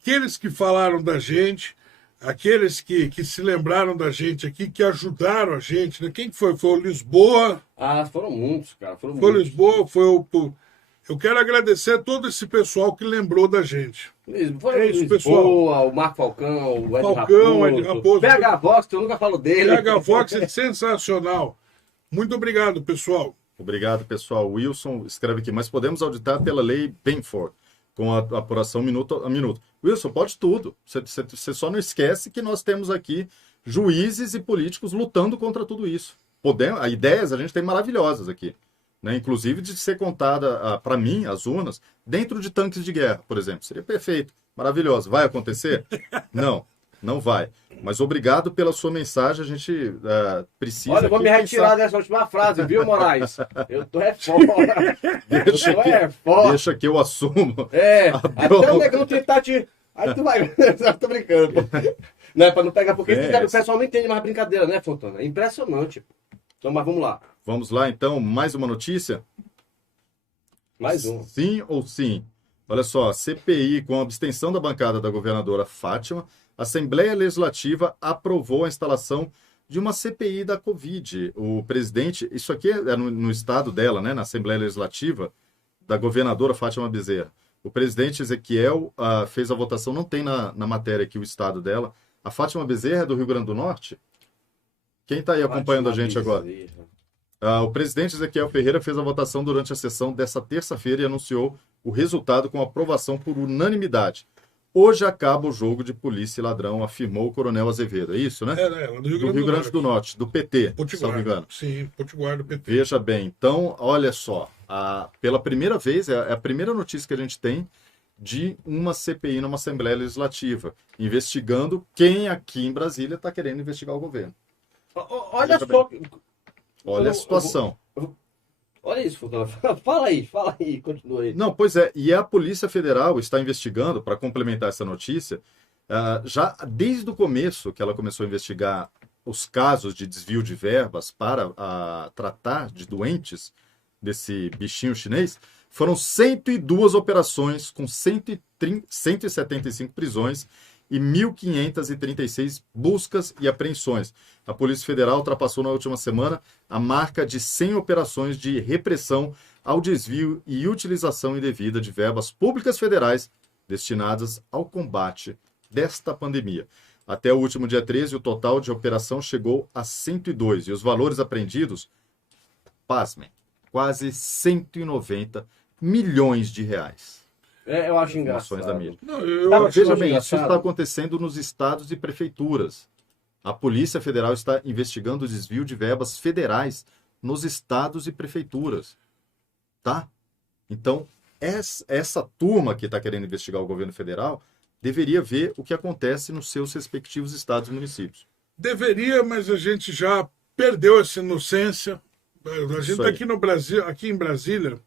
Aqueles que falaram da gente, aqueles que se lembraram da gente aqui, que ajudaram a gente, né? Quem foi? Foi o Lisboa. Ah, foram muitos, cara. Foi o Lisboa, foi o... Eu quero agradecer a todo esse pessoal que lembrou da gente. Foi o Lisboa, o Marco Falcão, o Ed Raposo, PH Vox, que eu nunca falo dele. PH Vox é sensacional. Muito obrigado, pessoal. Obrigado, pessoal. Wilson escreve aqui: mas podemos auditar pela lei Benford, com a apuração minuto a minuto. Wilson, pode tudo. Você só não esquece que nós temos aqui juízes e políticos lutando contra tudo isso. Ideias a gente tem maravilhosas aqui, né? Inclusive de ser contada, para mim, as urnas, dentro de tanques de guerra, por exemplo. Seria perfeito, maravilhoso. Vai acontecer? Não, não vai. Mas obrigado pela sua mensagem, a gente precisa... Olha, eu vou me retirar dessa última frase, viu, Moraes? Eu tô fora. Deixa que eu assumo. Até o negão tentar te... Aí tu vai... Tô brincando, pô. Não é pra não pegar, porque o pessoal não entende mais brincadeira, né, Fontana? É impressionante. Então, mas vamos lá. Vamos lá, então, mais uma notícia? Mais um. Sim ou sim? Olha só, CPI com a abstenção da bancada da governadora Fátima, a Assembleia Legislativa aprovou a instalação de uma CPI da Covid. O presidente, isso aqui é no estado dela, né, na Assembleia Legislativa, da governadora Fátima Bezerra. O presidente Ezequiel fez a votação, não tem na matéria aqui o estado dela. A Fátima Bezerra é do Rio Grande do Norte? Quem está aí acompanhando a gente agora? O presidente Ezequiel Ferreira fez a votação durante a sessão dessa terça-feira e anunciou o resultado com aprovação por unanimidade. Hoje acaba o jogo de polícia e ladrão, afirmou o coronel Azevedo. É isso, né? Do Rio Grande do Norte, do PT, salvo engano. Sim, Potiguar do PT. Veja bem, então, olha só, pela primeira vez, é a primeira notícia que a gente tem de uma CPI numa Assembleia Legislativa, investigando quem aqui em Brasília está querendo investigar o governo. Olha só... Olha a situação. Olha isso, Fontana. Fala aí, continua aí. Não, pois é, e a Polícia Federal está investigando, para complementar essa notícia, já desde o começo que ela começou a investigar os casos de desvio de verbas para tratar de doentes desse bichinho chinês, foram 102 operações com 175 prisões e 1.536 buscas e apreensões. A Polícia Federal ultrapassou na última semana a marca de 100 operações de repressão ao desvio e utilização indevida de verbas públicas federais destinadas ao combate desta pandemia. Até o último dia 13, o total de operação chegou a 102 e os valores apreendidos, pasmem, quase 190 milhões de reais. Eu acho engraçado. Então, veja bem, isso está acontecendo nos estados e prefeituras. A Polícia Federal está investigando o desvio de verbas federais nos estados e prefeituras. Tá? Então, essa turma que está querendo investigar o governo federal deveria ver o que acontece nos seus respectivos estados e municípios. Deveria, mas a gente já perdeu essa inocência. A gente está aqui no Brasil, aqui em Brasília.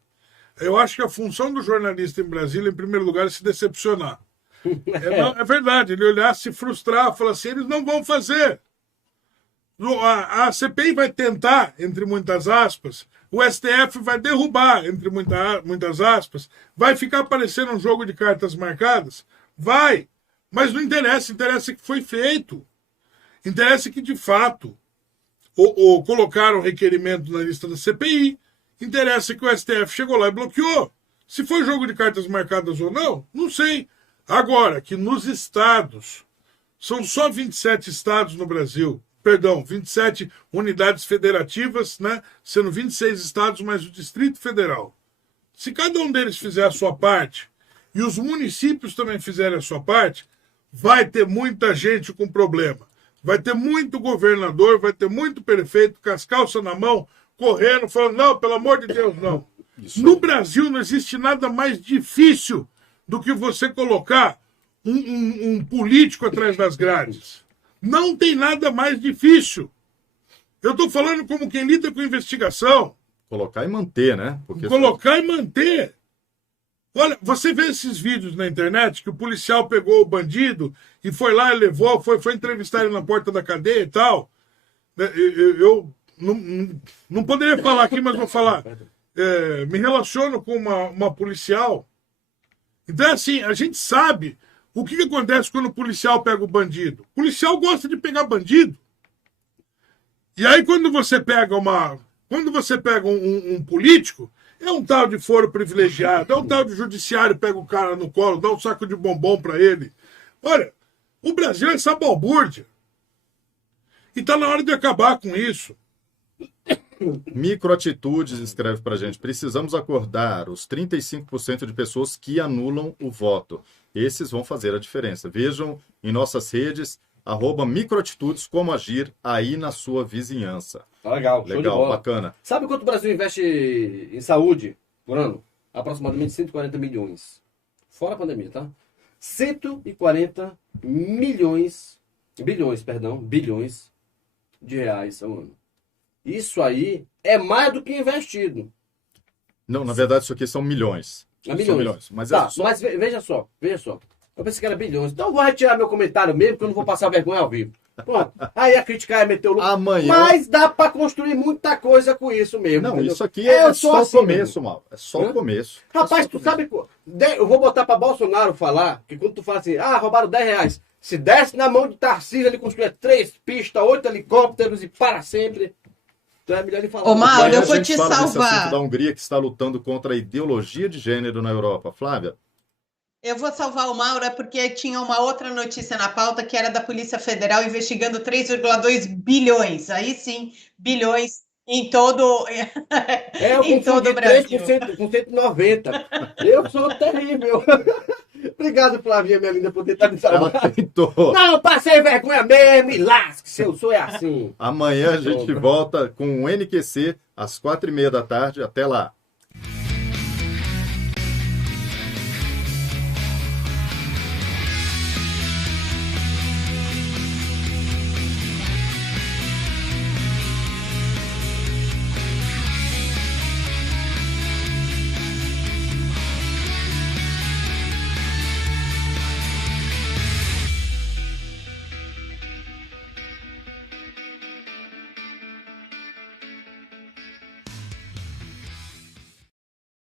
Eu acho que a função do jornalista em Brasília, em primeiro lugar, é se decepcionar. É verdade, ele olhar, se frustrar, falar assim, eles não vão fazer. A CPI vai tentar, entre muitas aspas, o STF vai derrubar, entre muitas aspas, vai ficar parecendo um jogo de cartas marcadas? Vai, mas não interessa, interessa que foi feito. Interessa que, de fato, ou colocaram requerimento na lista da CPI, interessa que o STF chegou lá e bloqueou. Se foi jogo de cartas marcadas ou não, não sei. Agora, que nos estados São só 27 estados no Brasil. Perdão, 27 unidades federativas, né? Sendo 26 estados mais o Distrito Federal. Se cada um deles fizer a sua parte, e os municípios também fizerem a sua parte, vai ter muita gente com problema. Vai ter muito governador, vai ter muito prefeito com as calças na mão, correndo, falando, não, pelo amor de Deus, não. No Brasil não existe nada mais difícil do que você colocar um político atrás das grades. Não tem nada mais difícil. Eu estou falando como quem lida com investigação. Colocar e manter, né? Porque colocar e manter. Olha, você vê esses vídeos na internet que o policial pegou o bandido e foi lá e levou, foi entrevistar ele na porta da cadeia e tal. Eu não poderia falar aqui, mas vou falar. Me relaciono com uma policial. Então, assim, a gente sabe o que acontece quando o policial pega o bandido. O policial gosta de pegar bandido. E aí, quando você pega um político, é um tal de foro privilegiado, é um tal de judiciário, pega o cara no colo, dá um saco de bombom para ele. Olha, o Brasil é essa balbúrdia. E está na hora de acabar com isso. Microatitudes, escreve pra gente. Precisamos acordar os 35% de pessoas que anulam o voto. Esses vão fazer a diferença. Vejam em nossas redes, @microatitudes, como agir aí na sua vizinhança. Tá legal, show de Legal, bola. bacana. Sabe quanto o Brasil investe em saúde por ano? Aproximadamente 140 milhões. Fora a pandemia, tá? 140 bilhões de reais ao ano. Isso aí é mais do que investido. Não, na verdade, isso aqui são milhões. É milhões. Mas, tá, mas veja só. Eu pensei que era bilhões. Então eu vou retirar meu comentário mesmo, porque eu não vou passar vergonha ao vivo. Pronto. Aí a crítica é meter o louco. Amanhã... Mas dá pra construir muita coisa com isso mesmo. Não, entendeu? isso aqui é só assim o começo, mesmo. Mauro. É só o começo. Rapaz, tu sabe... Eu vou botar pra Bolsonaro falar, que quando tu fala assim, roubaram 10 reais. Se desse na mão de Tarcísio, ele construía 3 pistas, 8 helicópteros e para sempre... Então é melhor ele falar. Ô, Mauro, eu vou te fala desse salvar. assunto da Hungria que está lutando contra a ideologia de gênero na Europa. Flávia? Eu vou salvar o Mauro porque tinha uma outra notícia na pauta que era da Polícia Federal investigando 3,2 bilhões. Aí sim, bilhões em todo Eu em todo confundi o Brasil. 3% com 190. Eu sou terrível. Obrigado, Flavinha, minha linda, por tentar me salvar. Ela tentou. Não, passei vergonha mesmo, e lasque, se eu sou assim. Amanhã a gente volta com o NQC às 4h30 da tarde. Até lá.